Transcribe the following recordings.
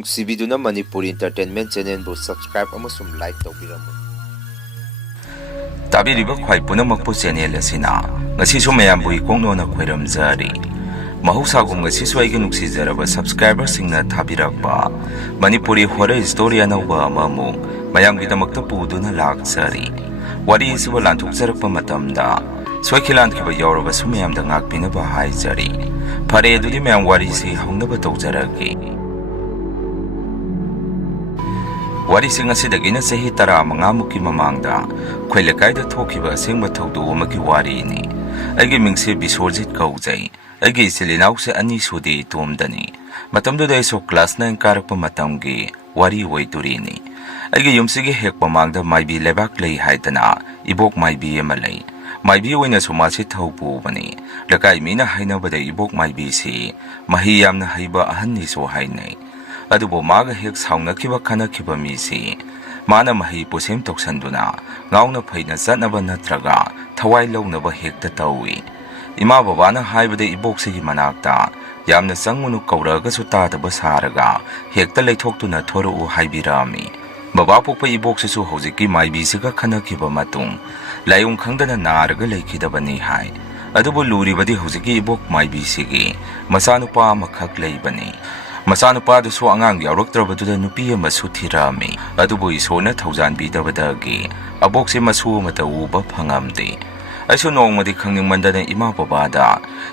ꯅꯨꯡꯁꯤꯕꯤꯗꯨꯅ Manipuri entertainment ꯆꯦꯅꯦꯜꯕꯨ subscribe ꯑꯃꯁꯨꯡ like ꯇꯧꯕꯤꯔꯝꯃꯨ꯫ ꯇꯥꯕꯤꯔꯤꯕ ꯈ꯭ꯋꯥꯏ ꯄꯨꯝꯅꯃꯛꯄꯨ ꯆꯦꯅꯦꯜ ꯑꯁꯤꯅ ꯉꯁꯤꯁꯨ ꯃꯌꯥꯝꯕꯨ ꯏꯀꯣꯛꯅꯣꯅ ꯈꯣꯏꯔꯝꯖꯔꯤ꯫ ꯃꯍꯧꯁꯥꯒꯨꯝ ꯉꯁꯤꯁꯨ ꯑꯩꯒꯤ ꯅꯨꯡꯁꯤꯖꯔꯕ ꯁꯕꯁꯀ꯭ꯔꯥꯏꯕꯔꯁꯤꯡꯅ ꯊꯥꯕꯤꯔꯛꯄ ꯃꯅꯤꯄꯨꯔꯤ ꯍꯣꯔꯔ ꯁ꯭ꯇꯣꯔꯤ ꯑꯅꯧꯕ ꯑꯃꯃꯨꯛ ꯃꯌꯥꯝꯒꯤꯗꯃꯛꯇ ꯄꯨꯗꯨꯅ ꯂꯥꯛꯆꯔꯤ꯫ ꯋꯥꯔꯤ ꯑꯁꯤꯕꯨ ꯂꯥꯟꯊꯣꯛꯆꯔꯛꯄ ꯃꯇꯝꯗ ꯁꯣꯏꯈꯤ ꯂꯥꯟꯈꯤꯕ ꯌꯥꯎꯔꯕꯁꯨ ꯃꯌꯥꯝꯗ ꯉꯥꯛꯄꯤꯅꯕ ꯍꯥꯏꯖꯔꯤ꯫ ꯐꯔꯦ ꯑꯗꯨꯗꯤ ꯃꯌꯥꯝ ꯋꯥꯔꯤꯁꯤ ꯍꯧꯅꯕ ꯇꯧꯖꯔꯒꯦ꯫ ꯋꯥꯔꯤꯁꯤꯡ ꯑꯁꯤꯗꯒꯤꯅ ꯆꯍꯤ 15ꯃꯨꯛꯀꯤ ꯃꯃꯥꯡꯗ ꯑꯩꯈꯣꯏ ꯂꯩꯀꯥꯏꯗ ꯊꯣꯛꯈꯤꯕ ꯑꯁꯦꯡꯕ ꯊꯧꯗꯣꯛ ꯑꯃꯒꯤ ꯋꯥꯔꯤꯅꯤ꯫ ꯑꯩꯒꯤ ꯃꯤꯡꯁꯦ ꯕꯤꯁ꯭ꯋꯣꯖꯤꯠ ꯀꯧꯖꯩ꯫ ꯑꯩꯒꯤ ꯏꯆꯤꯜ ꯏꯅꯥꯎꯁꯦ 2 ꯁꯨꯗꯦ, ꯏꯇꯣꯝꯗꯅꯤ꯫ ꯃꯇꯝꯗꯨꯗ ꯑꯩꯁꯨ ꯀ꯭ꯂꯥꯁ 9 ꯀꯥꯔꯛꯄ ꯃꯇꯝꯒꯤ ꯋꯥꯔꯤ ꯑꯣꯏꯗꯣꯔꯤꯅꯤ꯫ ꯑꯩꯒꯤ ꯌꯨꯝꯁꯤꯒꯤ ꯍꯦꯛ ꯃꯃꯥꯡꯗ ꯃꯥꯏꯕꯤ ꯂꯩꯕꯥꯛ ꯂꯩ ꯍꯥꯏꯗꯅ ꯏꯕꯣꯛ ꯃꯥꯏꯕꯤ ꯑꯃ ꯂꯩ꯫ ꯃꯥꯏꯕꯤ ꯑꯣꯏꯅꯁꯨ ꯃꯥꯁꯤ ꯊꯧ ꯄꯨꯕꯅꯤ꯫ ꯂꯩꯀꯥꯏ ꯃꯤꯅ ꯍꯥꯏꯅꯕꯗ ꯏꯕꯣꯛ ꯃꯥꯏꯕꯤꯁꯤ ꯃꯍꯩ ꯌꯥꯝꯅ ꯍꯩꯕ ꯑꯍꯟꯅꯤꯁꯨ ꯍꯥꯏꯅꯩ꯫ ꯑꯗꯨꯕꯨ ꯃꯥꯒ ꯍꯦꯛ ꯁꯥꯎꯅꯈꯤꯕ ꯈꯟꯅꯈꯤꯕ ꯃꯤꯁꯤ ꯃꯥꯅ ꯃꯍꯩ ꯄꯨꯁꯦꯝ ꯇꯧꯁꯟꯗꯨꯅ ꯉꯥꯎꯅ ꯐꯩꯅ ꯆꯠꯅꯕ ꯅꯠꯇ꯭ꯔꯒ ꯊꯋꯥꯏ ꯂꯧꯅꯕ ꯍꯦꯛꯇ ꯇꯧꯏ꯫ ꯏꯃꯥ ꯕꯕꯥꯅ ꯍꯥꯏꯕꯗ ꯏꯕꯣꯛꯁꯤꯒꯤ ꯃꯅꯥꯛꯇ ꯌꯥꯝꯅ ꯆꯪꯉꯨꯅꯨ ꯀꯧꯔꯛꯑꯒꯁꯨ ꯇꯥꯗꯕ ꯁꯥꯔꯒ ꯍꯦꯛꯇ ꯂꯩꯊꯣꯛꯇꯨꯅ ꯊꯣꯔꯛꯎ ꯍꯥꯏꯕꯤꯔꯛꯑꯝꯃꯤ꯫ ꯕꯕꯥ ꯄꯣꯛꯄ ꯏꯕꯣꯛꯁꯤꯁꯨ ꯍꯧꯖꯤꯛꯀꯤ ꯃꯥꯏꯕꯤꯁꯤꯒ ꯈꯟꯅꯈꯤꯕ ꯃꯇꯨꯡ ꯂꯥꯏꯑꯣꯡ ꯈꯪꯗꯅ ꯅꯥꯔꯒ ꯂꯩꯈꯤꯗꯕꯅꯤ ꯍꯥꯏ꯫ ꯑꯗꯨꯕꯨ ꯂꯨꯔꯤꯕꯗꯤ ꯍꯧꯖꯤꯛꯀꯤ ꯏꯕꯣꯛ ꯃꯥꯏꯕꯤꯁꯤꯒꯤ ꯃꯆꯥꯅꯨꯄꯥ ꯑꯃꯈꯛ ꯂꯩꯕꯅꯤ꯫ ꯃꯆꯥꯅꯨꯄꯥꯗꯨꯁꯨ ꯑꯉꯥꯡ ꯌꯥꯎꯔꯛꯇ꯭ꯔꯕꯗꯨꯗ ꯅꯨꯄꯤ ꯑꯃꯁꯨ ꯊꯤꯔꯛꯑꯝꯃꯤ꯫ ꯑꯗꯨꯕꯨ ꯏꯁꯣꯔꯅ ꯊꯧꯖꯥꯟꯕꯤꯗꯕꯗꯒꯤ ꯑꯕꯣꯛꯁꯤ ꯃꯁꯨ ꯑꯃꯠꯇ ꯎꯕ ꯐꯪꯉꯝꯗꯦ꯫ ꯑꯩꯁꯨ ꯅꯣꯡꯃꯗꯤ ꯈꯪꯅꯤꯡꯃꯟꯗꯅ ꯏꯃꯥ ꯕꯕꯥꯗ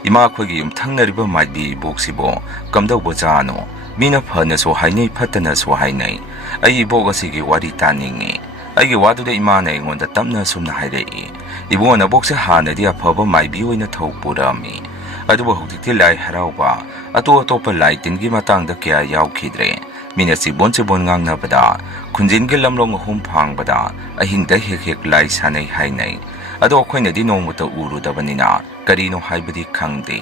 ꯏꯃꯥ ꯑꯩꯈꯣꯏꯒꯤ ꯌꯨꯝꯊꯪꯅꯔꯤꯕ ꯃꯥꯏꯕꯤ ꯏꯕꯣꯛꯁꯤꯕꯨ ꯀꯝꯗꯧꯕꯖꯥꯠꯅꯣ? ꯃꯤꯅ ꯐꯅꯁꯨ ꯍꯥꯏꯅꯩ ꯐꯠꯇꯅꯁꯨ ꯍꯥꯏꯅꯩ꯫ ꯑꯩ ꯏꯕꯣꯛ ꯑꯁꯤꯒꯤ ꯋꯥꯔꯤ ꯇꯥꯅꯤꯡꯉꯤ꯫ ꯑꯩꯒꯤ ꯋꯥꯗꯨꯗ ꯏꯃꯥꯅ ꯑꯩꯉꯣꯟꯗ ꯇꯞꯅ ꯁꯨꯝꯅ ꯍꯥꯏꯔꯛꯏ꯫ ꯏꯕꯨꯡꯉꯣ ꯅꯕꯣꯛꯁꯦ ꯍꯥꯟꯅꯗꯤ ꯑꯐꯕ ꯃꯥꯏꯕꯤ ꯑꯣꯏꯅ ꯊꯧ ꯄꯨꯔꯛꯑꯝꯃꯤ꯫ ꯑꯗꯨꯕꯨ ꯍꯧꯖꯤꯛꯇꯤ ꯂꯥꯏ ꯍꯔꯥꯎꯕ ꯑꯇꯣꯞ ꯑꯇꯣꯞꯄ ꯂꯥꯏ ꯇꯤꯟꯒꯤ ꯃꯇꯥꯡꯗ ꯀꯌꯥ ꯌꯥꯎꯈꯤꯗ꯭ꯔꯦ꯫ ꯃꯤꯅ ꯆꯤꯕꯣꯟ ꯉꯥꯡꯅꯕꯗ ꯈꯨꯟꯖꯤꯟꯒꯤ ꯂꯝꯂꯣꯡ 3 ꯐꯥꯡꯕꯗ ꯑꯍꯤꯡꯗ ꯍꯦꯛ ꯍꯦꯛ ꯂꯥꯏ ꯁꯥꯟꯅꯩ ꯍꯥꯏꯅꯩ꯫ ꯑꯗꯣ ꯑꯩꯈꯣꯏꯅꯗꯤ ꯅꯣꯡꯃꯇ ꯎꯔꯨꯗꯕꯅꯤꯅ ꯀꯔꯤꯅꯣ ꯍꯥꯏꯕꯗꯤ ꯈꯪꯗꯦ꯫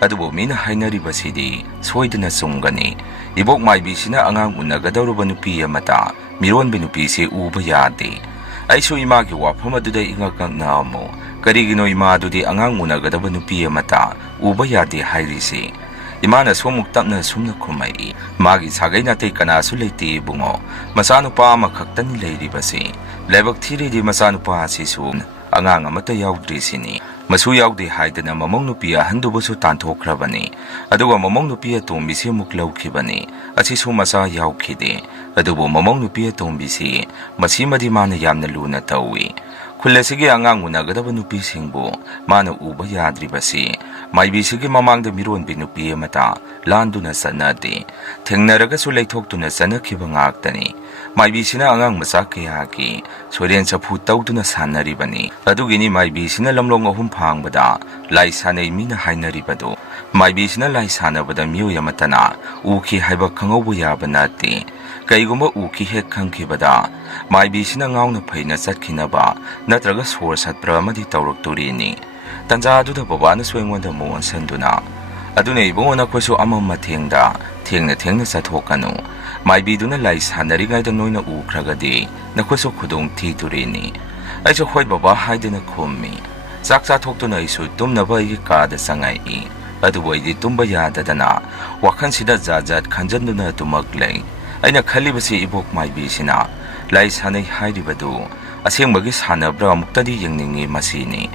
ꯑꯗꯨꯕꯨ ꯃꯤꯅ ꯍꯥꯏꯅꯔꯤꯕꯁꯤꯗꯤ ꯁꯣꯏꯗꯅ ꯆꯨꯝꯒꯅꯤ꯫ ꯏꯕꯣꯛ ꯃꯥꯏꯕꯤꯁꯤꯅ ꯑꯉꯥꯡ ꯎꯅꯒꯗꯧꯔꯕ ꯅꯨꯄꯤ ꯑꯃꯗ ꯃꯤꯔꯣꯟꯕꯤ ꯅꯨꯄꯤꯁꯤ ꯎꯕ ꯌꯥꯗꯦ꯫ ꯑꯩꯁꯨ ꯏꯃꯥꯒꯤ ꯋꯥꯐꯝ ꯑꯗꯨꯗ ꯏꯉꯛ ꯉꯛꯅ ꯀꯔꯤꯒꯤꯅꯣ ꯏꯃꯥꯗꯨꯗꯤ ꯑꯉꯥꯡ ꯎꯅꯒꯗꯕ ꯅꯨꯄꯤ ꯑꯃꯇ ꯎꯕ ꯌꯥꯗꯦ ꯍꯥꯏꯔꯤꯁꯤ? ꯏꯃꯥꯅꯁꯨ ꯑꯃꯨꯛ ꯇꯞꯅ ꯁꯨꯝꯅ ꯈꯨꯝꯃꯛꯏ꯫ ꯃꯥꯒꯤ ꯁꯥꯒꯩ ꯅꯥꯇꯩ ꯀꯅꯥꯁꯨ ꯂꯩꯇꯦ ꯏꯕꯨꯡꯉꯣ꯫ ꯃꯆꯥꯅꯨꯄꯥ ꯑꯃꯈꯛꯇꯅꯤ ꯂꯩꯔꯤꯕꯁꯤ꯫ ꯂꯥꯏꯕꯛ ꯊꯤꯔꯤꯗꯤ ꯃꯆꯥꯅꯨꯄꯥ ꯑꯁꯤꯁꯨ ꯑꯉꯥꯡ ꯑꯃꯠꯇ ꯌꯥꯎꯗ꯭ꯔꯤꯁꯤꯅꯤ꯫ ꯃꯁꯨ ꯌꯥꯎꯗꯦ ꯍꯥꯏꯗꯅ ꯃꯃꯧ ꯅꯨꯄꯤ ꯑꯍꯟꯗꯨꯕꯨꯁꯨ ꯇꯥꯟꯊꯣꯛꯈ꯭ꯔꯕꯅꯤ꯫ ꯑꯗꯨꯒ ꯃꯃꯧ ꯅꯨꯄꯤ ꯑꯇꯣꯝꯕꯤꯁꯤ ꯑꯃꯨꯛ ꯂꯧꯈꯤꯕꯅꯤ꯫ ꯑꯁꯤꯁꯨ ꯃꯆꯥ ꯌꯥꯎꯈꯤꯗꯦ꯫ ꯑꯗꯨꯕꯨ ꯃꯃꯧ ꯅꯨꯄꯤ ꯑꯇꯣꯝꯕꯤꯁꯤ ꯃꯁꯤꯃꯗꯤ ꯃꯥꯅ ꯌꯥꯝꯅ ꯂꯨꯅ ꯇꯧꯏ꯫ ꯈꯨꯜ ꯑꯁꯤꯒꯤ ꯑꯉꯥꯡ ꯎꯅꯒꯗꯕ ꯅꯨꯄꯤꯁꯤꯡꯕꯨ ꯃꯥꯅ ꯎꯕ ꯌꯥꯗ꯭ꯔꯤꯕꯁꯤ ꯃꯥꯏꯕꯤꯁꯤꯒꯤ ꯃꯃꯥꯡꯗ ꯃꯤꯔꯣꯟꯕꯤ ꯅꯨꯄꯤ ꯑꯃꯇ ꯂꯥꯟꯗꯨꯅ ꯆꯠꯅꯗꯦ꯫ ꯊꯦꯡꯅꯔꯒꯁꯨ ꯂꯩꯊꯣꯛꯇꯨꯅ ꯆꯠꯅꯈꯤꯕ ꯉꯥꯛꯇꯅꯤ꯫ ꯃꯥꯏꯕꯤꯁꯤꯅ ꯑꯉꯥꯡ ꯃꯆꯥ ꯀꯌꯥꯒꯤ ꯁꯣꯏꯔꯦꯟ ꯆꯐꯨ ꯇꯧꯗꯨꯅ ꯁꯥꯟꯅꯔꯤꯕꯅꯤ꯫ ꯑꯗꯨꯒꯤꯅꯤ ꯃꯥꯏꯕꯤꯁꯤꯅ ꯂꯝꯂꯣꯡ 3 ꯐꯥꯡꯕꯗ ꯂꯥꯏ ꯁꯥꯟꯅꯩ ꯃꯤꯅ ꯍꯥꯏꯅꯔꯤꯕꯗꯨ꯫ ꯃꯥꯏꯕꯤꯁꯤꯅ ꯂꯥꯏ ꯁꯥꯟꯅꯕꯗ ꯃꯤꯑꯣꯏ ꯑꯃꯠꯇꯅ ꯎꯈꯤ ꯍꯥꯏꯕ ꯈꯪꯍꯧꯕ ꯌꯥꯕ ꯅꯠꯇꯦ꯫ ꯀꯩꯒꯨꯝꯕ ꯎꯈꯤ ꯍꯦꯛ ꯈꯪꯈꯤꯕꯗ ꯃꯥꯏꯕꯤꯁꯤꯅ ꯉꯥꯎꯅ ꯐꯩꯅ ꯆꯠꯈꯤꯅꯕ ꯅꯠꯇ꯭ꯔꯒ ꯁꯣꯔ ꯁꯠꯄ꯭ꯔ ꯑꯃꯗꯤ ꯇꯧꯔꯛꯇꯣꯔꯤꯅꯤ꯫ ꯇꯟꯖꯥ ꯑꯗꯨꯗ ꯕꯕꯥꯅꯁꯨ ꯑꯩꯉꯣꯟꯗ ꯑꯃꯨꯛ ꯑꯣꯟꯁꯟꯗꯨꯅ ꯑꯗꯨꯅ ꯏꯕꯨꯡꯉꯣ ꯅꯈꯣꯏꯁꯨ ꯃꯊꯦꯡꯗ ꯊꯦꯡꯅ ꯆꯠꯊꯣꯛꯀꯅꯨ꯫ ꯃꯥꯏꯕꯤꯗꯨꯅ ꯂꯥꯏ ꯁꯥꯟꯅꯔꯤꯉꯩꯗ ꯅꯣꯏꯅ ꯎꯈ꯭ꯔꯒꯗꯤ ꯅꯈꯣꯏꯁꯨ ꯈꯨꯗꯣꯡ ꯊꯤꯗꯣꯔꯤꯅꯤ꯫ ꯑꯩꯁꯨ ꯍꯣꯏ ꯕꯕꯥ ꯍꯥꯏꯗꯨꯅ ꯈꯨꯝꯃꯤ꯫ ꯆꯥꯛ ꯆꯥꯊꯣꯛꯇꯨꯅ ꯑꯩꯁꯨ ꯇꯨꯝꯅꯕ ꯑꯩꯒꯤ ꯀꯥꯗ ꯆꯪꯉꯛꯏ꯫ ꯑꯗꯨꯕꯨ ꯑꯩꯗꯤ ꯇꯨꯝꯕ ꯌꯥꯗꯗꯅ ꯋꯥꯈꯜꯁꯤꯗ ꯖꯥꯠ ꯖꯥꯠ ꯈꯟꯖꯟꯗꯨꯅ ꯑꯗꯨꯃꯛ ꯂꯩ꯫ ꯑꯩꯅ ꯈꯜꯂꯤꯕꯁꯤ ꯏꯕꯣꯛ ꯃꯥꯏꯕꯤꯁꯤꯅ ꯂꯥꯏ ꯁꯥꯟꯅꯩ ꯍꯥꯏꯔꯤꯕꯗꯨ ꯑꯁꯦꯡꯕꯒꯤ ꯁꯥꯟꯅꯕ꯭ꯔꯥ ꯑꯃꯨꯛꯇꯗꯤ ꯌꯦꯡꯅꯤꯡꯉꯤ ꯃꯁꯤꯅꯤ꯫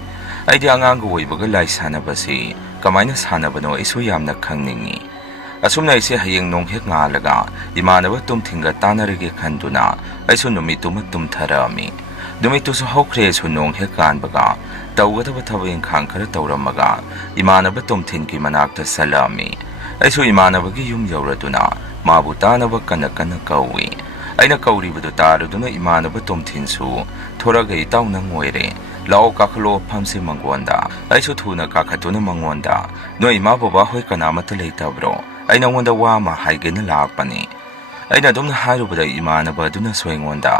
ꯑꯩꯗꯤ ꯑꯉꯥꯡꯒ ꯑꯣꯏꯕꯒ ꯂꯥꯏ ꯁꯥꯟꯅꯕꯁꯤ ꯀꯃꯥꯏꯅ ꯁꯥꯟꯅꯕꯅꯣ ꯑꯩꯁꯨ ꯌꯥꯝꯅ ꯈꯪꯅꯤꯡꯉꯤ꯫ ꯑꯁꯨꯝꯅ ꯑꯩꯁꯦ ꯍꯌꯦꯡ ꯅꯣꯡ ꯍꯦꯛ ꯉꯥꯜꯂꯒ ꯏꯃꯥꯟꯅꯕ ꯇꯨꯝꯊꯤꯟꯒ ꯇꯥꯟꯅꯔꯒꯦ ꯈꯟꯗꯨꯅ ꯑꯩꯁꯨ ꯅꯨꯃꯤꯠꯇꯨꯃ ꯇꯨꯝꯊꯔꯛꯑꯝꯃꯤ꯫ ꯅꯨꯃꯤꯠꯇꯨꯁꯨ ꯍꯧꯈ꯭ꯔꯦ꯫ ꯑꯩꯁꯨ ꯅꯣꯡ ꯍꯦꯛ ꯉꯥꯟꯕꯒ ꯇꯧꯒꯗꯕ ꯊꯕꯛ ꯏꯪꯈꯥꯡ ꯈꯔ ꯇꯧꯔꯝꯃꯒ ꯏꯃꯥꯟꯅꯕ ꯇꯨꯝꯊꯤꯟꯒꯤ ꯃꯅꯥꯛꯇ ꯆꯠꯂꯛꯑꯝꯃꯤ꯫ ꯑꯩꯁꯨ ꯏꯃꯥꯟꯅꯕꯒꯤ ꯌꯨꯝ ꯌꯧꯔꯗꯨꯅ ꯃꯥꯕꯨ ꯇꯥꯅꯕ ꯀꯟꯅ ꯀꯧꯏ꯫ ꯑꯩꯅ ꯀꯧꯔꯤꯕꯗꯨ ꯇꯥꯔꯨꯗꯨꯅ ꯏꯃꯥꯟꯅꯕ ꯇꯨꯝꯊꯤꯟꯁꯨ ꯊꯣꯔꯛꯑꯒ ꯏꯇꯥꯎ ꯅꯪ ꯑꯣꯏꯔꯦ, ꯂꯥꯛꯑꯣ ꯀꯥꯈꯠꯂꯣ ꯐꯝꯁꯦ ꯃꯪꯒꯣꯟꯗ꯫ ꯑꯩꯁꯨ ꯊꯨꯅ ꯀꯥꯈꯠꯇꯨꯅ ꯃꯉꯣꯟꯗ ꯅꯣꯏ ꯏꯃꯥ ꯕꯕꯥ ꯍꯣꯏ ꯀꯅꯥꯃꯠꯇ ꯂꯩꯇꯕ꯭ꯔꯣ? ꯑꯩ ꯅꯉꯣꯟꯗ ꯋꯥ ꯑꯃ ꯍꯥꯏꯒꯦꯅ ꯂꯥꯛꯄꯅꯤ꯫ ꯑꯩꯅ ꯑꯗꯨꯝꯅ ꯍꯥꯏꯔꯨꯕꯗ ꯏꯃꯥꯟꯅꯕ ꯑꯗꯨꯅꯁꯨ ꯑꯩꯉꯣꯟꯗ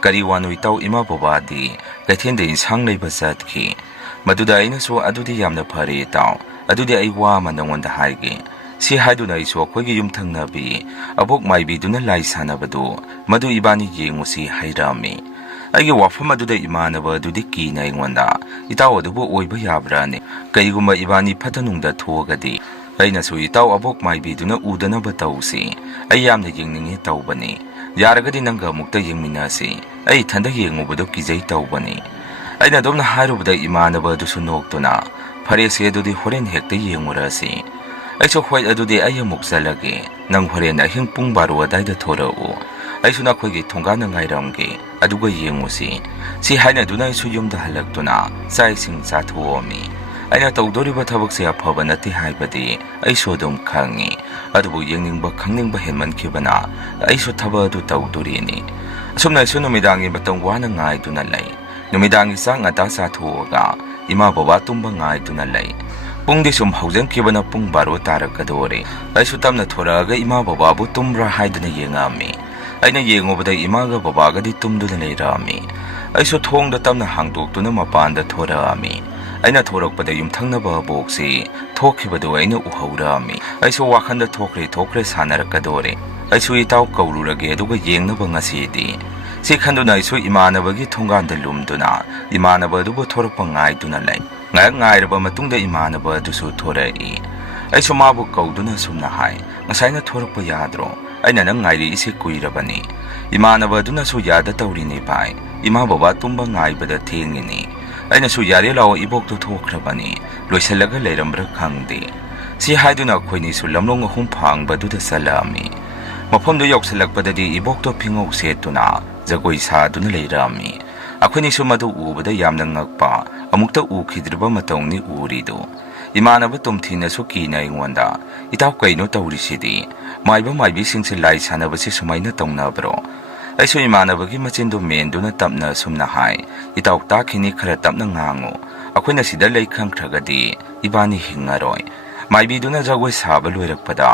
ꯀꯔꯤ ꯋꯥꯅꯣ ꯏꯇꯥꯎ? ꯏꯃꯥ ꯕꯕꯥꯗꯤ ꯀꯩꯊꯦꯜꯗ ꯏꯟꯁꯥꯡ ꯂꯩꯕ ꯆꯠꯈꯤ꯫ ꯃꯗꯨꯗ ꯑꯩꯅꯁꯨ ꯑꯗꯨꯗꯤ ꯌꯥꯝꯅ ꯐꯔꯦ ꯏꯇꯥꯎ, ꯑꯗꯨꯗꯤ ꯑꯩ ꯋꯥ ꯑꯃ ꯅꯉꯣꯟꯗ ꯍꯥꯏꯒꯦ꯫ ꯁꯤ ꯍꯥꯏꯗꯨꯅ ꯑꯩꯁꯨ ꯑꯩꯈꯣꯏꯒꯤ ꯌꯨꯝꯊꯪꯅꯕꯤ ꯑꯕꯣꯛ ꯃꯥꯏꯕꯤꯗꯨꯅ ꯂꯥꯏ ꯁꯥꯟꯅꯕꯗꯨ ꯃꯗꯨ ꯏꯕꯥꯅꯤ ꯌꯦꯡꯉꯨꯁꯤ ꯍꯥꯏꯔꯛꯑꯝꯃꯤ꯫ ꯑꯩꯒꯤ ꯋꯥꯐꯝ ꯑꯗꯨꯗ ꯏꯃꯥꯟꯅꯕ ꯑꯗꯨꯗꯤ ꯀꯤꯅ ꯑꯩꯉꯣꯟꯗ ꯏꯇꯥꯎ ꯑꯗꯨꯕꯨ ꯑꯣꯏꯕ ꯌꯥꯕ꯭ꯔꯥꯅꯦ? ꯀꯩꯒꯨꯝꯕ ꯏꯕꯥꯅꯤ ꯐꯠꯇ ꯅꯨꯡꯗ ꯊꯣꯛꯑꯒꯗꯤ ꯑꯩꯅꯁꯨ ꯏꯇꯥꯎ ꯑꯕꯣꯛ ꯃꯥꯏꯕꯤꯗꯨꯅ ꯎꯗꯅꯕ ꯇꯧꯁꯤ. ꯑꯩ ꯌꯥꯝꯅ ꯌꯦꯡꯅꯤꯡꯉꯦ ꯇꯧꯕꯅꯤ. ꯌꯥꯔꯒꯗꯤ ꯅꯪꯒ ꯑꯃꯨꯛꯇ ꯌꯦꯡꯃꯤꯟꯅꯁꯤ. ꯑꯩ ꯏꯊꯟꯗ ꯌꯦꯡꯉꯨꯕꯗꯣ ꯀꯤꯖꯩ ꯇꯧꯕꯅꯤ. ꯑꯩꯅ ꯑꯗꯨꯝꯅ ꯍꯥꯏꯔꯨꯕꯗ ꯏꯃꯥꯟꯅꯕ ꯑꯗꯨꯁꯨ ꯅꯣꯛꯇꯨꯅ ꯐꯔꯦꯁꯦ ꯑꯗꯨꯗꯤ ꯍꯣꯔꯦꯟ ꯍꯦꯛꯇ ꯌꯦꯡꯉꯨꯔꯁꯤ. ꯑꯩꯁꯨ ꯍꯣꯏ ꯑꯗꯨꯗꯤ ꯑꯩ ꯑꯃꯨꯛ ꯆꯠꯂꯒꯦ. ꯅꯪ ꯍꯣꯔꯦꯟ ꯑꯍꯤꯡ ꯄꯨꯡ 12 ꯑꯗꯥꯏꯗ ꯊꯣꯔꯛꯎ. ꯑꯩꯁꯨ ꯅꯈꯣꯏꯒꯤ ꯊꯣꯡꯒꯥꯟꯗ ꯉꯥꯏꯔꯝꯒꯦ. ꯑꯗꯨꯒ ꯌꯦꯡꯉꯨꯁꯤ. ꯁꯤ ꯍꯥꯏꯅꯗꯨꯅ ꯑꯩꯁꯨ ꯌꯨꯝꯗ ꯍꯜꯂꯛꯇꯨꯅ ꯆꯥꯛ ꯏꯁꯤꯡ ꯆꯥꯊꯣꯛꯑꯝꯃꯤ. ꯑꯩꯅ ꯇꯧꯗꯣꯔꯤꯕ ꯊꯕꯛꯁꯦ ꯑꯐꯕ ꯅꯠꯇꯦ ꯍꯥꯏꯕꯗꯤ ꯑꯩꯁꯨ ꯑꯗꯨꯝ ꯈꯪꯉꯤ. ꯑꯗꯨꯕꯨ ꯌꯦꯡꯅꯤꯡꯕ ꯈꯪꯅꯤꯡꯕ ꯍꯦꯟꯃꯟꯈꯤꯕꯅ ꯑꯩꯁꯨ ꯊꯕꯛ ꯑꯗꯨ ꯇꯧꯗꯣꯔꯤꯅꯤ. ꯑꯁꯨꯝꯅ ꯑꯩꯁꯨ ꯅꯨꯃꯤꯗꯥꯡꯒꯤ ꯃꯇꯝ ꯋꯥꯅ ꯉꯥꯏꯗꯨꯅ ꯂꯩ. ꯅꯨꯃꯤꯗꯥꯡꯒꯤ ꯆꯥꯛ ꯉꯟꯇꯥ ꯆꯥꯊꯣꯛꯑꯒ ꯏꯃꯥ ꯕꯕꯥ ꯇꯨꯝꯕ ꯉꯥꯏꯗꯨꯅ ꯂꯩ. ꯄꯨꯡꯗꯤ ꯁꯨꯝ ꯍꯧꯖꯤꯟꯈꯤꯕꯅ ꯄꯨꯡ 12 ꯇꯥꯔꯛꯀꯗꯣꯔꯦ. ꯑꯩꯁꯨ ꯇꯞꯅ ꯊꯣꯔꯛꯑꯒ ꯏꯃꯥ ꯕꯕꯥꯕꯨ ꯇꯨꯝꯕ꯭ꯔꯥ ꯍꯥꯏꯗꯨꯅ ꯌꯦꯡꯉꯝꯃꯤ. ꯑꯩꯅ ꯌꯦꯡꯉꯨꯕꯗ ꯏꯃꯥꯒ ꯕꯕꯥꯒꯗꯤ ꯇꯨꯝꯗꯨꯅ ꯂꯩꯔꯝꯃꯤ. ꯑꯩꯁꯨ ꯊꯣꯡꯗ ꯇꯞꯅ ꯍꯥꯡꯗꯣꯛꯇꯨꯅ ꯃꯄꯥꯟꯗ ꯊꯣꯔꯛꯑꯝꯃꯤ. ꯑꯩꯅ ꯊꯣꯔꯛꯄꯗ ꯌꯨꯝꯊꯪꯅꯕ ꯑꯕꯣꯛꯁꯤ ꯊꯣꯛꯈꯤꯕꯗꯨ ꯑꯩꯅ ꯎꯍꯧꯔꯝꯃꯤ. ꯑꯩꯁꯨ ꯋꯥꯈꯟꯗ ꯊꯣꯛꯈ꯭ꯔꯦ ꯁꯥꯟꯅꯔꯛꯀꯗꯣꯔꯦ. ꯑꯩꯁꯨ ꯏꯇꯥꯎ ꯀꯧꯔꯨꯔꯒꯦ ꯑꯗꯨꯒ ꯌꯦꯡꯅꯕ ꯉꯁꯤꯗꯤ. ꯁꯤ ꯈꯟꯗꯨꯅ ꯑꯩꯁꯨ ꯏꯃꯥꯟꯅꯕꯒꯤ ꯊꯣꯡꯒꯥꯟꯗ ꯂꯨꯝꯗꯨꯅ ꯏꯃꯥꯟꯅꯕ ꯑꯗꯨꯕꯨ ꯊꯣꯔꯛꯄ ꯉꯥꯏꯗꯨꯅ ꯂꯩ. ꯉꯥꯏꯍꯥꯛ ꯉꯥꯏꯔꯕ ꯃꯇꯨꯡꯗ ꯏꯃꯥꯟꯅꯕ ꯑꯗꯨꯁꯨ ꯊꯣꯔꯛꯏ. ꯑꯩꯁꯨ ꯃꯥꯕꯨ ꯀꯧꯗꯨꯅ ꯁꯨꯝꯅ ꯍꯥꯏ, ꯉꯁꯥꯏꯅ ꯊꯣꯔꯛꯄ ꯌꯥꯗ꯭ꯔꯣ? ꯑꯩꯅ ꯅꯪ ꯉꯥꯏꯔꯛꯏꯁꯦ ꯀꯨꯏꯔꯕꯅꯤ. ꯏꯃꯥꯟꯅꯕ ꯑꯗꯨꯅꯁꯨ ꯌꯥꯗ ꯇꯧꯔꯤꯅꯤ ꯚꯥꯏ. ꯏꯃꯥ ꯕꯕꯥ ꯇꯨꯝꯕ ꯉꯥꯏꯕꯗ ꯊꯦꯡꯉꯤꯅꯤ. ꯑꯩꯅꯁꯨ ꯌꯥꯔꯦ ꯂꯥꯛꯑꯣ ꯏꯕꯣꯛꯇꯣ ꯊꯣꯛꯈ꯭ꯔꯕꯅꯤ. ꯂꯣꯏꯁꯤꯜꯂꯒ ꯂꯩꯔꯝꯕ꯭ꯔꯥ ꯈꯪꯗꯦ. ꯁꯤ ꯍꯥꯏꯗꯨꯅ ꯑꯩꯈꯣꯏꯅꯤꯁꯨ ꯂꯝꯂꯣꯡ 3 ꯐꯥꯡꯕꯗꯨꯗ ꯆꯠꯂꯛꯑꯝꯃꯤ. ꯃꯐꯝꯗꯨ ꯌꯧꯁꯤꯜꯂꯛꯄꯗꯗꯤ ꯏꯕꯣꯛꯇꯣ ꯐꯤꯉꯧ ꯁꯦꯠꯇꯨꯅ ꯖꯒꯣꯏ ꯁꯥꯗꯨꯅ ꯂꯩꯔꯝꯃꯤ. ꯑꯩꯈꯣꯏꯅꯤꯁꯨ ꯃꯗꯨ ꯎꯕꯗ ꯌꯥꯝꯅ ꯉꯛꯄ, ꯑꯃꯨꯛꯇ ꯎꯈꯤꯗ꯭ꯔꯤꯕ ꯃꯇꯧꯅꯤ ꯎꯔꯤꯗꯨ. ꯏꯃꯥꯟꯅꯕ ꯇꯨꯝꯊꯤꯅꯁꯨ ꯀꯤꯅ ꯑꯩꯉꯣꯟꯗ, ꯏꯇꯥꯎ ꯀꯩꯅꯣ ꯇꯧꯔꯤꯁꯤꯗꯤ? ꯃꯥꯏꯕ ꯃꯥꯏꯕꯤꯁꯤꯡꯁꯦ ꯂꯥꯏ ꯁꯥꯟꯅꯕꯁꯤ ꯁꯨꯃꯥꯏꯅ ꯇꯧꯅꯕ꯭ꯔꯣ? ꯑꯩꯁꯨ ꯏꯃꯥꯟꯅꯕꯒꯤ ꯃꯆꯤꯟꯗꯨ ꯃꯦꯟꯗꯨꯅ ꯇꯞꯅ ꯁꯨꯝꯅ ꯍꯥꯏ, ꯏꯇꯥꯎ ꯇꯥꯈꯤꯅꯤ, ꯈꯔ ꯇꯞꯅ ꯉꯥꯡꯉꯨ. ꯑꯩꯈꯣꯏꯅ ꯁꯤꯗ ꯂꯩ ꯈꯪꯈ꯭ꯔꯒꯗꯤ ꯏꯕꯥꯅꯤ ꯍꯤꯡꯉꯔꯣꯏ. ꯃꯥꯏꯕꯤꯗꯨꯅ ꯖꯒꯣꯏ ꯁꯥꯕ ꯂꯣꯏꯔꯛꯄꯗ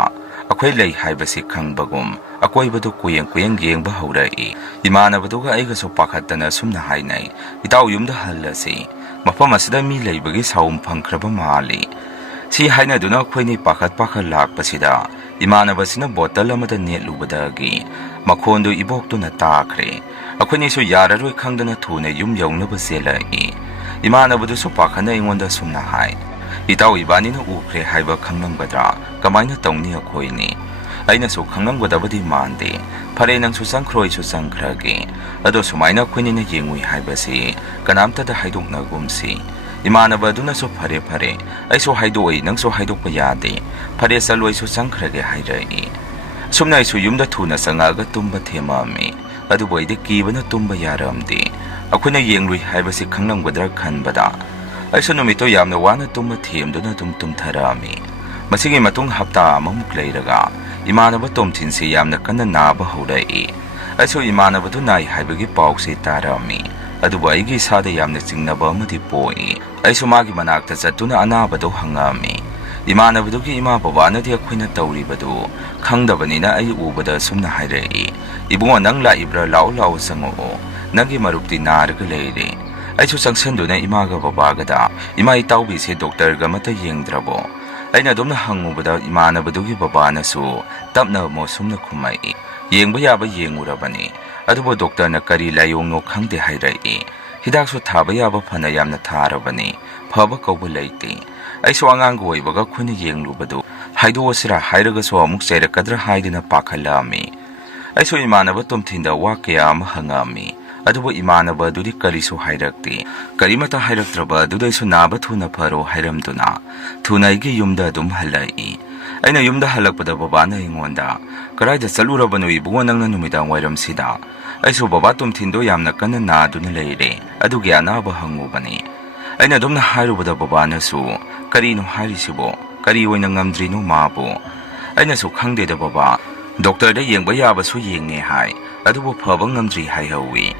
ꯑꯩꯈꯣꯏ ꯂꯩ ꯍꯥꯏꯕꯁꯤ ꯈꯪꯕꯒꯨꯝ ꯑꯀꯣꯏꯕꯗꯨ ꯀꯨꯌꯦꯡ ꯌꯦꯡꯕ ꯍꯧꯔꯛꯏ. ꯏꯃꯥꯟꯅꯕꯗꯨꯒ ꯑꯩꯒꯁꯨ ꯄꯥꯈꯠꯇꯅ ꯁꯨꯝꯅ ꯍꯥꯏꯅꯩ, ꯏꯇꯥꯎ ꯌꯨꯝꯗ ꯍꯜꯂꯁꯤ. ꯃꯐꯝ ꯑꯁꯤꯗ ꯃꯤ ꯂꯩꯕꯒꯤ ꯁꯥꯎꯝ ꯐꯪꯈ꯭ꯔꯕ ꯃꯥꯜꯂꯤ. ꯁꯤ ꯍꯥꯏꯅꯗꯨꯅ ꯑꯩꯈꯣꯏꯅꯤ ꯄꯥꯈꯠ ꯂꯥꯛꯄꯁꯤꯗ ꯏꯃꯥꯟꯅꯕꯁꯤꯅ ꯕꯣꯇꯜ ꯑꯃꯗ ꯅꯦꯠꯂꯨꯕꯗꯒꯤ ꯃꯈꯣꯟꯗꯨ ꯏꯕꯣꯛꯇꯨꯅ ꯇꯥꯈ꯭ꯔꯦ. ꯑꯩꯈꯣꯏꯅꯤꯁꯨ ꯌꯥꯔꯔꯣꯏ ꯈꯪꯗꯅ ꯊꯨꯅ ꯌꯨꯝ ꯌꯧꯅꯕ ꯆꯦꯜꯂꯛꯏ. ꯏꯃꯥꯟꯅꯕꯗꯨꯁꯨ ꯄꯥꯈꯠꯅ ꯑꯩꯉꯣꯟꯗ ꯁꯨꯝꯅ ꯍꯥꯏ, ꯏꯇꯥꯎ ꯏꯕꯥꯅꯤꯅ ꯎꯈ꯭ꯔꯦ ꯍꯥꯏꯕ ꯈꯪꯂꯝꯒꯗ꯭ꯔꯥ? ꯀꯃꯥꯏꯅ ꯇꯧꯅꯤ ꯑꯩꯈꯣꯏꯅꯤ? ꯑꯩꯅꯁꯨ ꯈꯪꯂꯝꯒꯗꯕꯗꯤ ꯃꯥꯟꯗꯦ. ꯐꯔꯦ ꯅꯪꯁꯨ ꯆꯪꯈ꯭ꯔꯣ ꯑꯩꯁꯨ ꯆꯪꯈ꯭ꯔꯒꯦ. ꯑꯗꯣ ꯁꯨꯃꯥꯏꯅ ꯑꯩꯈꯣꯏꯅꯤꯅ ꯌꯦꯡꯉꯨꯏ ꯍꯥꯏꯕꯁꯤ ꯀꯅꯥꯝꯇꯗ ꯍꯥꯏꯗꯣꯛꯅꯒꯨꯝꯁꯤ. ꯏꯃꯥꯟꯅꯕ ꯑꯗꯨꯅꯁꯨ ꯐꯔꯦ ꯑꯩꯁꯨ ꯍꯥꯏꯗꯣꯛꯏ, ꯅꯪꯁꯨ ꯍꯥꯏꯗꯣꯛꯄ ꯌꯥꯗꯦ. ꯐꯔꯦ ꯆꯠꯂꯣ ꯑꯩꯁꯨ ꯆꯪꯈ꯭ꯔꯒꯦ ꯍꯥꯏꯔꯛꯏ. ꯑꯁꯨꯝꯅ ꯑꯩꯁꯨ ꯌꯨꯝꯗ ꯊꯨꯅ ꯆꯪꯉꯛꯑꯒ ꯇꯨꯝꯕ ꯊꯦꯝꯃꯝꯃꯤ. ꯑꯗꯨꯕꯨ ꯑꯩꯗꯤ ꯀꯤꯕꯅ ꯇꯨꯝꯕ ꯌꯥꯔꯝꯗꯦ. ꯑꯩꯈꯣꯏꯅ ꯌꯦꯡꯂꯨꯏ ꯍꯥꯏꯕꯁꯤ ꯈꯪꯂꯝꯒꯗ꯭ꯔꯥ ꯈꯟꯕꯗ ꯑꯩꯁꯨ ꯅꯨꯃꯤꯠꯇꯣ ꯌꯥꯝꯅ ꯋꯥꯅ ꯇꯨꯝꯕ ꯊꯦꯝꯗꯨꯅ ꯑꯗꯨꯝ ꯇꯨꯝꯊꯔꯛꯑꯝꯃꯤ. ꯃꯁꯤꯒꯤ ꯃꯇꯨꯡ ꯍꯞꯇꯥ ꯑꯃꯃꯨꯛ ꯂꯩꯔꯒ ꯏꯃꯥꯟꯅꯕ ꯇꯣꯝꯊꯤꯟꯁꯤ ꯌꯥꯝꯅ ꯀꯟꯅ ꯅꯥꯕ ꯍꯧꯔꯛꯏ. ꯑꯩꯁꯨ ꯏꯃꯥꯟꯅꯕꯗꯨ ꯅꯥꯏ ꯍꯥꯏꯕꯒꯤ ꯄꯥꯎꯁꯤ ꯇꯥꯔꯝꯃꯤ. ꯑꯗꯨꯕꯨ ꯑꯩꯒꯤ ꯏꯁꯥꯗ ꯌꯥꯝꯅ ꯆꯤꯡꯅꯕ ꯑꯃꯗꯤ ꯄꯣꯛꯏ. ꯑꯩꯁꯨ ꯃꯥꯒꯤ ꯃꯅꯥꯛꯇ ꯆꯠꯇꯨꯅ ꯑꯅꯥꯕꯗꯨ ꯍꯪꯉꯝꯃꯤ. ꯏꯃꯥꯟꯅꯕꯗꯨꯒꯤ ꯏꯃꯥ ꯕꯕꯥꯅꯗꯤ ꯑꯩꯈꯣꯏꯅ ꯇꯧꯔꯤꯕꯗꯨ ꯈꯪꯗꯕꯅꯤꯅ ꯑꯩ ꯎꯕꯗ ꯁꯨꯝꯅ ꯍꯥꯏꯔꯛꯏ, ꯏꯕꯨꯡꯉꯣ ꯅꯪ ꯂꯥꯛꯏꯕ꯭ꯔꯥ? ꯂꯥꯛꯑꯣ ꯆꯪꯉꯛꯑꯣ. ꯅꯪꯒꯤ ꯃꯔꯨꯞꯇꯤ ꯅꯥꯔꯒ ꯂꯩꯔꯦ. ꯑꯩꯁꯨ ꯆꯪꯁꯤꯟꯗꯨꯅ ꯏꯃꯥꯒ ꯕꯕꯥꯒꯗ, ꯏꯃꯥ ꯏꯇꯥꯎꯕꯤꯁꯦ ꯗꯣꯛꯇꯔꯒ ꯑꯃꯠꯇ ꯌꯦꯡꯗ꯭ꯔꯕꯣ? ꯑꯩꯅ ꯑꯗꯨꯝꯅ ꯍꯪꯉꯨꯕꯗ ꯏꯃꯥꯟꯅꯕꯗꯨꯒꯤ ꯕꯕꯥꯅꯁꯨ ꯇꯞꯅ ꯃꯣꯁꯨꯝꯅ ꯈꯨꯝꯃꯛꯏ, ꯌꯦꯡꯕ ꯌꯥꯕ ꯌꯦꯡꯉꯨꯔꯕꯅꯤ. ꯑꯗꯨꯕꯨ ꯗꯣꯛꯇꯔꯅ ꯀꯔꯤ ꯂꯥꯏꯑꯣꯡꯅꯣ ꯈꯪꯗꯦ ꯍꯥꯏꯔꯛꯏ. ꯍꯤꯗꯥꯛꯁꯨ ꯊꯥꯕ ꯌꯥꯕ ꯐꯅ ꯌꯥꯝꯅ ꯊꯥꯔꯕꯅꯤ. ꯐꯕ ꯀꯧꯕ ꯂꯩꯇꯦ. ꯑꯩꯁꯨ ꯑꯉꯥꯡꯒ ꯑꯣꯏꯕꯒ ꯑꯩꯈꯣꯏꯅ ꯌꯦꯡꯂꯨꯕꯗꯨ ꯍꯥꯏꯗꯣꯛꯑꯁꯤꯔꯥ ꯍꯥꯏꯔꯒꯁꯨ ꯑꯃꯨꯛ ꯆꯩꯔꯛꯀꯗ꯭ꯔꯥ ꯍꯥꯏꯗꯨꯅ パꯈꯜꯂꯛꯑꯝꯃꯤ. ꯑꯩꯁꯨ ꯏꯃꯥꯟꯅꯕ ꯇꯣꯝꯊꯤꯟꯗ ꯋꯥ ꯀꯌꯥ ꯑꯃ ꯍꯪꯉꯝꯃꯤ. ꯑꯗꯨꯕꯨ ꯏꯃꯥꯟꯅꯕ ꯑꯗꯨꯗꯤ ꯀꯔꯤꯁꯨ ꯍꯥꯏꯔꯛꯇꯦ. ꯀꯔꯤꯃꯠꯇ ꯍꯥꯏꯔꯛꯇ꯭ꯔꯕ ꯑꯗꯨꯗ ꯑꯩꯁꯨ ꯅꯥꯕ ꯊꯨꯅ ꯐꯔꯣ ꯍꯥꯏꯔꯝꯗꯨꯅ ꯊꯨꯅ ꯑꯩꯒꯤ ꯌꯨꯝꯗ ꯑꯗꯨꯝ ꯍꯜꯂꯛꯏ. ꯑꯩꯅ ꯌꯨꯝꯗ ꯍꯜꯂꯛꯄꯗ ꯕꯕꯥꯅ ꯑꯩꯉꯣꯟꯗ, ꯀꯗꯥꯏꯗ ꯆꯠꯂꯨꯔꯕꯅꯣ ꯏꯕꯨꯡꯉꯣ ꯅꯪꯅ ꯅꯨꯃꯤꯗꯥꯡ ꯋꯥꯏꯔꯝꯁꯤꯗ? ꯑꯩꯁꯨ ꯕꯕꯥ ꯇꯣꯝꯊꯤꯟꯗꯣ ꯌꯥꯝꯅ ꯀꯟꯅ ꯅꯥꯗꯨꯅ ꯂꯩꯔꯦ, ꯑꯗꯨꯒꯤ ꯑꯅꯥꯕ ꯍꯪꯉꯨꯕꯅꯤ. ꯑꯩꯅ ꯑꯗꯨꯝꯅ ꯍꯥꯏꯔꯨꯕꯗ ꯕꯕꯥꯅꯁꯨ, ꯀꯔꯤꯅꯣ ꯍꯥꯏꯔꯤꯁꯤꯕꯣ? ꯀꯔꯤ ꯑꯣꯏꯅ ꯉꯝꯗ꯭ꯔꯤꯅꯣ ꯃꯥꯕꯨ? ꯑꯩꯅꯁꯨ ꯈꯪꯗꯦꯗ ꯕꯕꯥ, ꯗꯣꯛꯇꯔꯗ ꯌꯦꯡꯕ ꯌꯥꯕꯁꯨ ꯌꯦꯡꯉꯦ ꯍꯥꯏ, ꯑꯗꯨꯕꯨ ꯐꯕ ꯉꯝꯗ꯭ꯔꯤ ꯍꯥꯏꯍꯧꯋꯤ.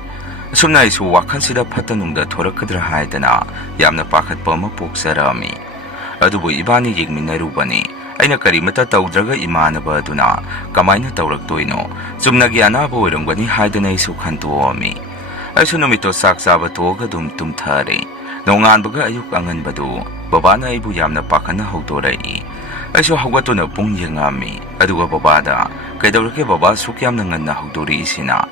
ꯑꯁꯨꯝꯅ ꯑꯩꯁꯨ ꯋꯥꯈꯜꯁꯤꯗ ꯐꯠꯇ ꯅꯨꯡꯗ ꯊꯣꯔꯛꯀꯗ꯭ꯔꯥ ꯍꯥꯏꯗꯅ ꯌꯥꯝꯅ ꯄꯥꯈꯠꯄ ꯑꯃ ꯄꯣꯛꯆꯔꯝꯃꯤ. ꯑꯗꯨꯕꯨ ꯏꯕꯥꯅꯤ ꯌꯦꯡꯃꯤꯟꯅꯔꯨꯕꯅꯤ. ꯑꯩꯅ ꯀꯔꯤꯃꯠꯇ ꯇꯧꯗ꯭ꯔꯒ ꯏꯃꯥꯟꯅꯕ ꯑꯗꯨꯅ ꯀꯃꯥꯏꯅ ꯇꯧꯔꯛꯇꯣꯏꯅꯣ? ꯆꯨꯝꯅꯒꯤ ꯑꯅꯥꯕ ꯑꯣꯏꯔꯝꯒꯅꯤ ꯍꯥꯏꯗꯅ ꯑꯩꯁꯨ ꯈꯟꯇꯣꯛꯑꯝꯃꯤ. ꯑꯩꯁꯨ ꯅꯨꯃꯤꯠꯇꯣ ꯆꯥꯛ ꯆꯥꯕ ꯇꯣꯛꯑꯒ ꯑꯗꯨꯝ ꯇꯨꯝꯊꯔꯦ. ꯅꯣꯡꯉꯥꯟꯕꯒ ꯑꯌꯨꯛ ꯑꯉꯟꯕꯗꯨ ꯕꯕꯥꯅ ꯑꯩꯕꯨ ꯌꯥꯝꯅ ꯄꯥꯈꯠꯅ ꯍꯧꯗꯣꯔꯛꯏ. ꯑꯩꯁꯨ ꯍꯧꯒꯠꯇꯨꯅ ꯄꯨꯡ ꯌꯦꯡꯉꯝꯃꯤ. ꯑꯗꯨꯒ ꯕꯕꯥꯗ, ꯀꯩꯗꯧꯔꯒꯦ ꯕꯕꯥ ꯁꯨꯛ ꯌꯥꯝꯅ ꯉꯟꯅ ꯍꯧꯗꯣꯔꯛꯏꯁꯤꯅ?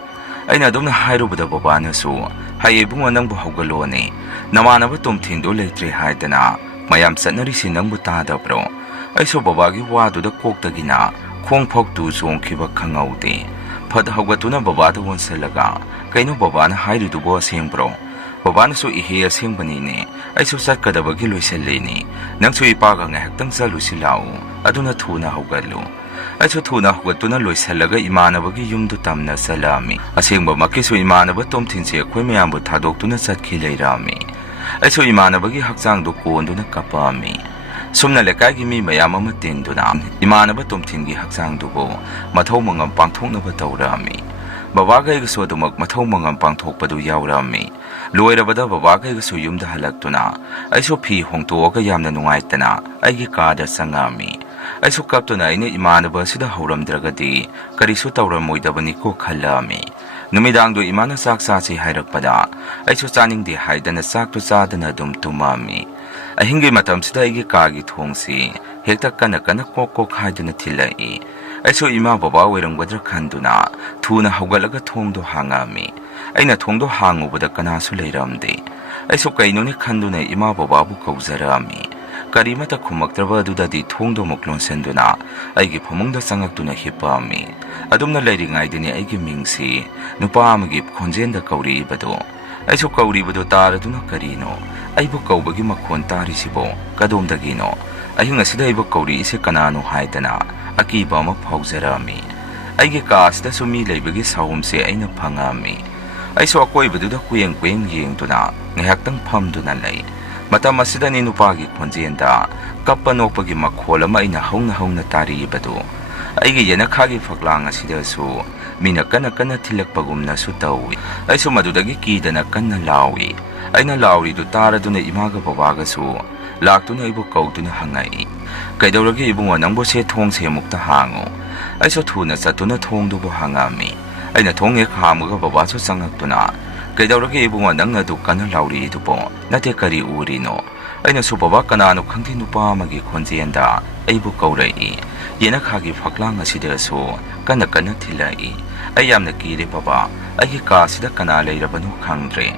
ꯑꯩꯅ ꯑꯗꯨꯝꯅ ꯍꯥꯏꯔꯨꯕꯗ ꯕꯕꯥꯅꯁꯨ, ꯍꯩ ꯏꯕꯨꯡꯉꯣ ꯅꯪꯕꯨ ꯍꯧꯒꯠꯂꯣꯅꯦ. ꯅꯃꯥꯟꯅꯕ ꯇꯣꯝꯊꯤꯟꯗꯣ ꯂꯩꯇ꯭ꯔꯦ ꯍꯥꯏꯗꯅ ꯃꯌꯥꯝ ꯆꯠꯅꯔꯤꯁꯤ ꯅꯪꯕꯨ ꯇꯥꯗꯕ꯭ꯔꯣ? ꯑꯩꯁꯨ ꯕꯕꯥꯒꯤ ꯋꯥꯗꯨꯗ ꯀꯣꯛꯇꯒꯤꯅ ꯈꯣꯡ ꯐꯧꯇꯨ ꯆꯣꯡꯈꯤꯕ ꯈꯪꯍꯧꯗꯦ꯫ ꯐꯠ ꯍꯧꯒꯠꯇꯨꯅ ꯕꯕꯥꯗ ꯑꯣꯟꯁꯤꯜꯂꯒ "ꯀꯩꯅꯣ ꯕꯕꯥꯅ ꯍꯥꯏꯔꯤꯗꯨꯕꯣ ꯑꯁꯦꯡꯕ꯭ꯔꯣ?" "ꯕꯕꯥꯅꯁꯨ ꯏꯍꯦ ꯑꯁꯦꯡꯕꯅꯤꯅꯦ, ꯑꯩꯁꯨ ꯆꯠꯀꯗꯕꯒꯤ ꯂꯣꯏꯁꯤꯜꯂꯤꯅꯤ, ꯅꯪꯁꯨ ꯏꯄꯥꯒ ꯉꯥꯏꯍꯥꯛꯇꯪ ꯆꯠꯂꯨꯁꯤ ꯂꯥꯛꯎ, ꯑꯗꯨꯅ ꯊꯨꯅ ꯍꯧꯒꯠꯂꯨ." ꯑꯩꯁꯨ ꯊꯨꯅ ꯍꯧꯒꯠꯇꯨꯅ ꯂꯣꯏꯁꯤꯜꯂꯒ ꯏꯃꯥꯟꯅꯕꯒꯤ ꯌꯨꯝꯗꯨ ꯇꯝꯅ ꯆꯠꯂꯛꯑꯝꯃꯤ꯫ ꯑꯁꯦꯡꯕꯃꯛꯀꯤꯁꯨ ꯏꯃꯥꯟꯅꯕ ꯇꯣꯝꯊꯤꯟꯁꯦ ꯑꯩꯈꯣꯏ ꯃꯌꯥꯝꯕꯨ ꯊꯥꯗꯣꯛꯇꯨꯅ ꯆꯠꯈꯤ ꯂꯩꯔꯝꯃꯤ꯫ ꯑꯩꯁꯨ ꯏꯃꯥꯟꯅꯕꯒꯤ ꯍꯛꯆꯥꯡꯗꯨ ꯀꯣꯟꯗꯨꯅ ꯀꯞꯄꯛꯑꯝꯃꯤ꯫ ꯁꯨꯝꯅ ꯂꯩꯀꯥꯏꯒꯤ ꯃꯤ ꯃꯌꯥꯝ ꯑꯃ ꯇꯤꯟꯗꯨꯅ ꯏꯃꯥꯟꯅꯕ ꯇꯣꯝꯊꯤꯟꯒꯤ ꯍꯛꯆꯥꯡꯗꯨꯕꯨ ꯃꯊꯧ ꯃꯉꯝ ꯄꯥꯡꯊꯣꯛꯅꯕ ꯇꯧꯔꯛꯑꯝꯃꯤ꯫ ꯕꯕꯥꯒꯩꯒꯁꯨ ꯑꯗꯨꯃꯛ ꯃꯊꯧ ꯃꯉꯝ ꯄꯥꯡꯊꯣꯛꯄꯗꯨ ꯌꯥꯎꯔꯛꯑꯝꯃꯤ꯫ ꯂꯣꯏꯔꯕꯗ ꯕꯕꯥꯒꯩꯒꯁꯨ ꯌꯨꯝꯗ ꯍꯜꯂꯛꯇꯨꯅ ꯑꯩꯁꯨ ꯐꯤ ꯍꯣꯡꯇꯣꯛꯑꯒ ꯌꯥꯝꯅ ꯅꯨꯡꯉꯥꯏꯇꯅ ꯑꯩꯒꯤ ꯀꯥꯗ ꯆꯪꯉꯛꯑꯝꯃꯤ꯫ ꯑꯩꯁꯨ ꯀꯞꯇꯨꯅ ꯑꯩꯅ ꯏꯃꯥꯟꯅꯕ ꯑꯁꯤꯗ ꯍꯧꯔꯝꯗ꯭ꯔꯒꯗꯤ ꯀꯔꯤꯁꯨ ꯇꯧꯔꯝꯃꯣꯏꯗꯕꯅꯤꯀꯣ ꯈꯜꯂꯛꯑꯝꯃꯤ꯫ ꯅꯨꯃꯤꯗꯥꯡꯗꯨ ꯏꯃꯥꯅ ꯆꯥꯛ ꯆꯥꯁꯤ ꯍꯥꯏꯔꯛꯄꯗ ꯑꯩꯁꯨ ꯆꯥꯅꯤꯡꯗꯦ ꯍꯥꯏꯗꯅ ꯆꯥꯛꯇꯨ ꯆꯥꯗꯅ ꯑꯗꯨꯝ ꯇꯨꯝꯃꯛꯑꯝꯃꯤ꯫ ꯑꯍꯤꯡꯒꯤ ꯃꯇꯝꯁꯤꯗ ꯑꯩꯒꯤ ꯀꯥꯒꯤ ꯊꯣꯡꯁꯤ ꯍꯦꯛꯇ ꯀꯟꯅ ꯀꯟꯅ ꯀꯣꯛ ꯀꯣꯛ ꯍꯥꯏꯗꯨꯅ ꯊꯤꯜꯂꯛꯏ꯫ ꯑꯩꯁꯨ ꯏꯃꯥ ꯕꯕꯥ ꯑꯣꯏꯔꯝꯒꯗ꯭ꯔꯥ ꯈꯟꯗꯨꯅ ꯊꯨꯅ ꯍꯧꯒꯠꯂꯒ ꯊꯣꯡꯗꯣ ꯍꯥꯡꯉꯛꯑꯝꯃꯤ꯫ ꯑꯩꯅ ꯊꯣꯡꯗꯣ ꯍꯥꯡꯉꯨꯕꯗ ꯀꯅꯥꯁꯨ ꯂꯩꯔꯝꯗꯦ꯫ ꯑꯩꯁꯨ ꯀꯩꯅꯣꯅꯤ ꯈꯟꯗꯨꯅ ꯏꯃꯥ ꯕꯕꯥꯕꯨ ꯀꯧꯖꯔꯛꯑꯝꯃꯤ꯫ ꯀꯔꯤꯃꯠꯇ ꯈꯨꯝꯃꯛꯇ꯭ꯔꯕ ꯑꯗꯨꯗꯗꯤ ꯊꯣꯡꯗꯣ ꯑꯃꯨꯛ ꯂꯣꯟꯁꯤꯟꯗꯨꯅ ꯑꯩꯒꯤ ꯐꯃꯨꯡꯗ ꯆꯪꯉꯛꯇꯨꯅ ꯍꯤꯞꯄꯛꯑꯝꯃꯤ꯫ ꯑꯗꯨꯝꯅ ꯂꯩꯔꯤꯉꯩꯗꯅꯤ ꯑꯩꯒꯤ ꯃꯤꯡꯁꯤ ꯅꯨꯄꯥ ꯑꯃꯒꯤ ꯈꯣꯟꯖꯦꯜꯗ ꯀꯧꯔꯛꯏꯕꯗꯨ꯫ ꯑꯩꯁꯨ ꯀꯧꯔꯤꯕꯗꯨ ꯇꯥꯔꯗꯨꯅ ꯀꯔꯤꯅꯣ, ꯑꯩꯕꯨ ꯀꯧꯕꯒꯤ ꯃꯈꯣꯟ ꯇꯥꯔꯤꯁꯤꯕꯣ ꯀꯗꯣꯝꯗꯒꯤꯅꯣ, ꯑꯍꯤꯡ ꯑꯁꯤꯗ ꯑꯩꯕꯨ ꯀꯧꯔꯛꯏꯁꯦ ꯀꯅꯥꯅꯣ ꯍꯥꯏꯗꯅ ꯑꯀꯤꯕ ꯑꯃ ꯐꯥꯎꯖꯔꯛꯑꯝꯃꯤ꯫ ꯑꯩꯒꯤ ꯀꯥ ꯑꯁꯤꯗꯁꯨ ꯃꯤ ꯂꯩꯕꯒꯤ ꯁꯥꯎꯝꯁꯦ ꯑꯩꯅ ꯐꯪꯉꯛꯑꯝꯃꯤ꯫ ꯑꯩꯁꯨ ꯑꯀꯣꯏꯕꯗꯨꯗ ꯀꯨꯌꯦꯡ ꯀꯨꯌꯦꯡ ꯌꯦꯡꯗꯨꯅ ꯉꯥꯏꯍꯥꯛꯇꯪ ꯐꯝꯗꯨꯅ ꯂꯩ꯫ ꯃꯇꯝ ꯑꯁꯤꯗꯅꯤ ꯅꯨꯄꯥꯒꯤ ꯈꯣꯟꯖꯦꯜꯗ ꯀꯞꯄ ꯅꯣꯛꯄꯒꯤ ꯃꯈꯣꯜ ꯑꯃ ꯑꯩꯅ ꯍꯧꯅ ꯍꯧꯅ ꯇꯥꯔꯤꯕꯗꯨ꯫ ꯑꯩꯒꯤ ꯌꯦꯅꯈꯥꯒꯤ ꯐꯛꯂꯥꯡ ꯑꯁꯤꯗꯁꯨ ꯃꯤꯅ ꯀꯟꯅ ꯀꯟꯅ ꯊꯤꯜꯂꯛꯄꯒꯨꯝꯅꯁꯨ ꯇꯧꯏ꯫ ꯑꯩꯁꯨ ꯃꯗꯨꯗꯒꯤ ꯀꯤꯗꯅ ꯀꯟꯅ ꯂꯥꯎꯏ꯫ ꯑꯩꯅ ꯂꯥꯎꯔꯤꯗꯨ ꯇꯥꯔꯗꯨꯅ ꯏꯃꯥꯒ ꯕꯕꯥꯒꯁꯨ ꯂꯥꯛꯇꯨꯅ ꯑꯩꯕꯨ ꯀꯧꯗꯨꯅ ꯍꯪꯉꯛꯏ꯫ "ꯀꯩꯗꯧꯔꯒꯦ ꯏꯕꯨꯡꯉꯣ, ꯅꯪꯕꯨ ꯁꯦ ꯊꯣꯡꯁꯦ ꯑꯃꯨꯛꯇ ꯍꯥꯡꯉꯨ." ꯑꯩꯁꯨ ꯊꯨꯅ ꯆꯠꯇꯨꯅ ꯊꯣꯡꯗꯨꯕꯨ ꯍꯥꯡꯉꯛꯑꯝꯃꯤ꯫ ꯑꯩꯅ ꯊꯣꯡ ꯍꯦꯛ ꯍꯥꯡꯕꯒ ꯕꯕꯥꯁꯨ ꯆꯪꯉꯛꯇꯨꯅ "ꯀꯩꯗꯧꯔꯒꯦ ꯏꯕꯨꯡꯉꯣ, ꯅꯪꯅ ꯑꯗꯨ ꯀꯟꯅ ꯂꯥꯎꯔꯤꯗꯨꯕꯣ? ꯅꯠꯇꯦ, ꯀꯔꯤ ꯎꯔꯤꯅꯣ?" ꯑꯩꯅꯁꯨ "ꯕꯕꯥ, ꯀꯅꯥꯅꯣ ꯈꯪꯗꯦ ꯅꯨꯄꯥ ꯑꯃꯒꯤ ꯈꯣꯟꯖꯦꯜꯗ ꯑꯩꯕꯨ ꯀꯧꯔꯛꯏ, ꯌꯦꯅꯈꯥꯒꯤ ꯐꯛꯂꯥꯡ ꯑꯁꯤꯗꯁꯨ ꯀꯟꯅ ꯀꯟꯅ ꯊꯤꯜꯂꯛꯏ. ꯑꯩ ꯌꯥꯝꯅ ꯀꯤꯔꯦ ꯕꯕꯥ, ꯑꯩꯒꯤ ꯀꯥꯁꯤꯗ ꯀꯅꯥ ꯂꯩꯔꯕꯅꯣ ꯈꯪꯗ꯭ꯔꯦ."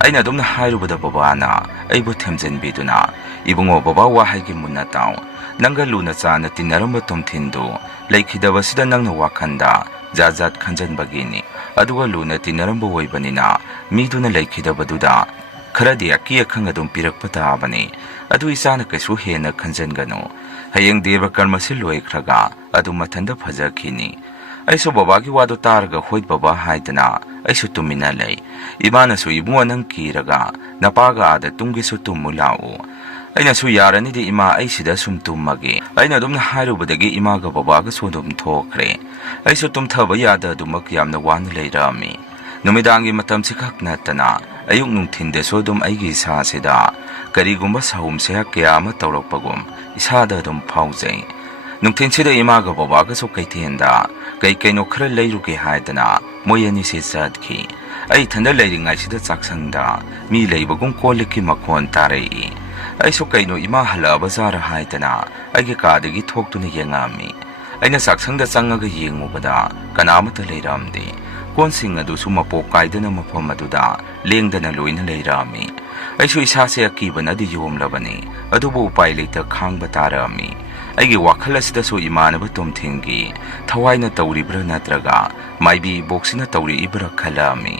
ꯑꯩꯅ ꯑꯗꯨꯝꯅ ꯍꯥꯏꯔꯨꯕꯗ ꯕꯕꯥꯅ ꯑꯩꯕꯨ ꯊꯦꯝꯖꯤꯟꯕꯤꯗꯨꯅ "ꯏꯕꯨꯡꯉꯣ, ꯕꯕꯥ ꯋꯥꯍꯩꯒꯤ ꯃꯨꯟꯅ ꯇꯥꯎ. ꯅꯪꯒ ꯂꯨꯅ ꯆꯥꯟꯅ ꯇꯤꯟꯅꯔꯝꯕ ꯇꯣꯝꯊꯤꯟꯗꯨ ꯂꯩꯈꯤꯗꯕꯁꯤꯗ ꯅꯪꯅ ꯋꯥꯈꯟꯗ ꯖꯥꯠ ꯖꯥꯠ ꯈꯟꯖꯟꯕꯒꯤꯅꯤ. ꯑꯗꯨꯒ ꯂꯨꯅ ꯇꯤꯟꯅꯔꯝꯕ ꯑꯣꯏꯕꯅꯤꯅ ꯃꯤꯗꯨꯅ ꯂꯩꯈꯤꯗꯕꯗꯨꯗ ꯈꯔꯗꯤ ꯑꯀꯤ ꯑꯈꯪ ꯑꯗꯨꯝ ꯄꯤꯔꯛꯄ ꯇꯥꯕꯅꯤ. ꯑꯗꯨ ꯏꯆꯥꯅ ꯀꯩꯁꯨ ꯍꯦꯟꯅ ꯈꯟꯖꯟꯒꯅꯨ. ꯍꯌꯦꯡ ꯗꯦꯕ ꯀꯔꯃꯁꯤ ꯂꯣꯏꯈ꯭ꯔꯒ ꯑꯗꯨꯝ ꯃꯊꯟꯇ ꯐꯖꯈꯤꯅꯤ." ꯑꯩꯁꯨ ꯕꯕꯥꯒꯤ ꯋꯥꯗꯨ ꯇꯥꯔꯒ "ꯍꯣꯏ ꯕꯕꯥ" ꯍꯥꯏꯗꯅ ꯑꯩꯁꯨ ꯇꯨꯃꯤꯟꯅ ꯂꯩ꯫ ꯏꯃꯥꯅꯁꯨ "ꯏꯕꯨꯡꯉꯣ, ꯅꯪ ꯀꯤꯔꯒ ꯅꯄꯥꯒ ꯑꯥꯗ ꯇꯨꯝꯒꯦꯁꯨ ꯇꯨꯝꯃꯨ ꯂꯥꯛꯎ." ꯑꯩꯅꯁꯨ "ꯌꯥꯔꯅꯤꯗꯤ ꯏꯃꯥ, ꯑꯩ ꯁꯤꯗ ꯁꯨꯝ ꯇꯨꯝꯃꯒꯦ." ꯑꯩꯅ ꯑꯗꯨꯝꯅ ꯍꯥꯏꯔꯨꯕꯗꯒꯤ ꯏꯃꯥꯒ ꯕꯕꯥꯒꯁꯨ ꯑꯗꯨꯝ ꯊꯣꯛꯈ꯭ꯔꯦ꯫ ꯑꯩꯁꯨ ꯇꯨꯝꯊꯕ ꯌꯥꯗ ꯑꯗꯨꯃꯛ ꯌꯥꯝꯅ ꯋꯥꯅ ꯂꯩꯔꯛꯑꯝꯃꯤ꯫ ꯅꯨꯃꯤꯗꯥꯡꯒꯤ ꯃꯇꯝꯁꯤꯈꯛ ꯅꯠꯇꯅ ꯑꯌꯨꯛ ꯅꯨꯡꯊꯤꯟꯗꯁꯨ ꯑꯗꯨꯝ ꯑꯩꯒꯤ ꯏꯁꯥꯁꯤꯗ ꯀꯔꯤꯒꯨꯝꯕ ꯁꯥꯍꯨꯝꯁꯦ ꯀꯌꯥ ꯑꯃ ꯇꯧꯔꯛꯄꯒꯨꯝ ꯏꯁꯥꯗ ꯑꯗꯨꯝ ꯐꯥꯎꯖꯩ꯫ ꯅꯨꯡꯊꯤꯟꯁꯤꯗ ꯏꯃꯥꯒ ꯕꯕꯥꯒꯁꯨ ꯀꯩꯊꯦꯜꯗ ꯀꯩꯅꯣ ꯈꯔ ꯂꯩꯔꯨꯒꯦ ꯍꯥꯏꯗꯅ ꯃꯣꯏ ꯑꯅꯤꯁꯦ ꯆꯠꯈꯤ꯫ ꯑꯩ ꯏꯊꯟꯗ ꯂꯩꯔꯤꯉꯩꯁꯤꯗ ꯆꯥꯛꯁꯪꯗ ꯃꯤ ꯂꯩꯕꯒꯨꯝ ꯀꯣꯜ ꯂꯤꯛꯀꯤ ꯃꯈꯣꯟ ꯇꯥꯔꯛꯏ꯫ ꯑꯩꯁꯨ ꯀꯩꯅꯣ ꯏꯃꯥ ꯍꯜꯂꯛꯑꯕꯖꯥꯔ ꯍꯥꯏꯗꯅ ꯑꯩꯒꯤ ꯀꯥꯗꯒꯤ ꯊꯣꯛꯇꯨꯅ ꯌꯦꯡꯉꯛꯑꯝꯃꯤ꯫ ꯑꯩꯅ ꯆꯥꯛꯁꯪꯗ ꯆꯪꯉꯒ ꯌꯦꯡꯉꯨꯕꯗ ꯀꯅꯥꯃꯠꯇ ꯂꯩꯔꯝꯗꯦ꯫ ꯀꯣꯟꯁꯤꯡ ꯑꯗꯨꯁꯨ ꯃꯄꯣꯞ ꯀꯥꯏꯗꯅ ꯃꯐꯝ ꯑꯗꯨꯗ ꯂꯦꯡꯗꯅ ꯂꯣꯏꯅ ꯂꯩꯔꯝꯃꯤ꯫ ꯑꯩꯁꯨ ꯏꯁꯥꯁꯦ ꯑꯀꯤꯕꯅꯗꯤ ꯌꯣꯝꯂꯕꯅꯤ, ꯑꯗꯨꯕꯨ ꯎꯄꯥꯏ ꯂꯩꯇ ꯈꯥꯡꯕ ꯇꯥꯔꯛꯑꯝꯃꯤ꯫ ꯑꯩꯒꯤ ꯋꯥꯈꯜ ꯑꯁꯤꯗꯁꯨ ꯏꯃꯥꯟꯅꯕ ꯇꯣꯝꯊꯤꯟꯒꯤ ꯊꯋꯥꯏꯅ ꯇꯧꯔꯤꯕ꯭ꯔꯥ ꯅꯠꯇ꯭ꯔꯒ ꯃꯥꯏꯕꯤ ꯏꯕꯣꯛꯁꯤꯅ ꯇꯧꯔꯛꯏꯕ꯭ꯔꯥ ꯈꯜꯂꯛꯑꯝꯃꯤ꯫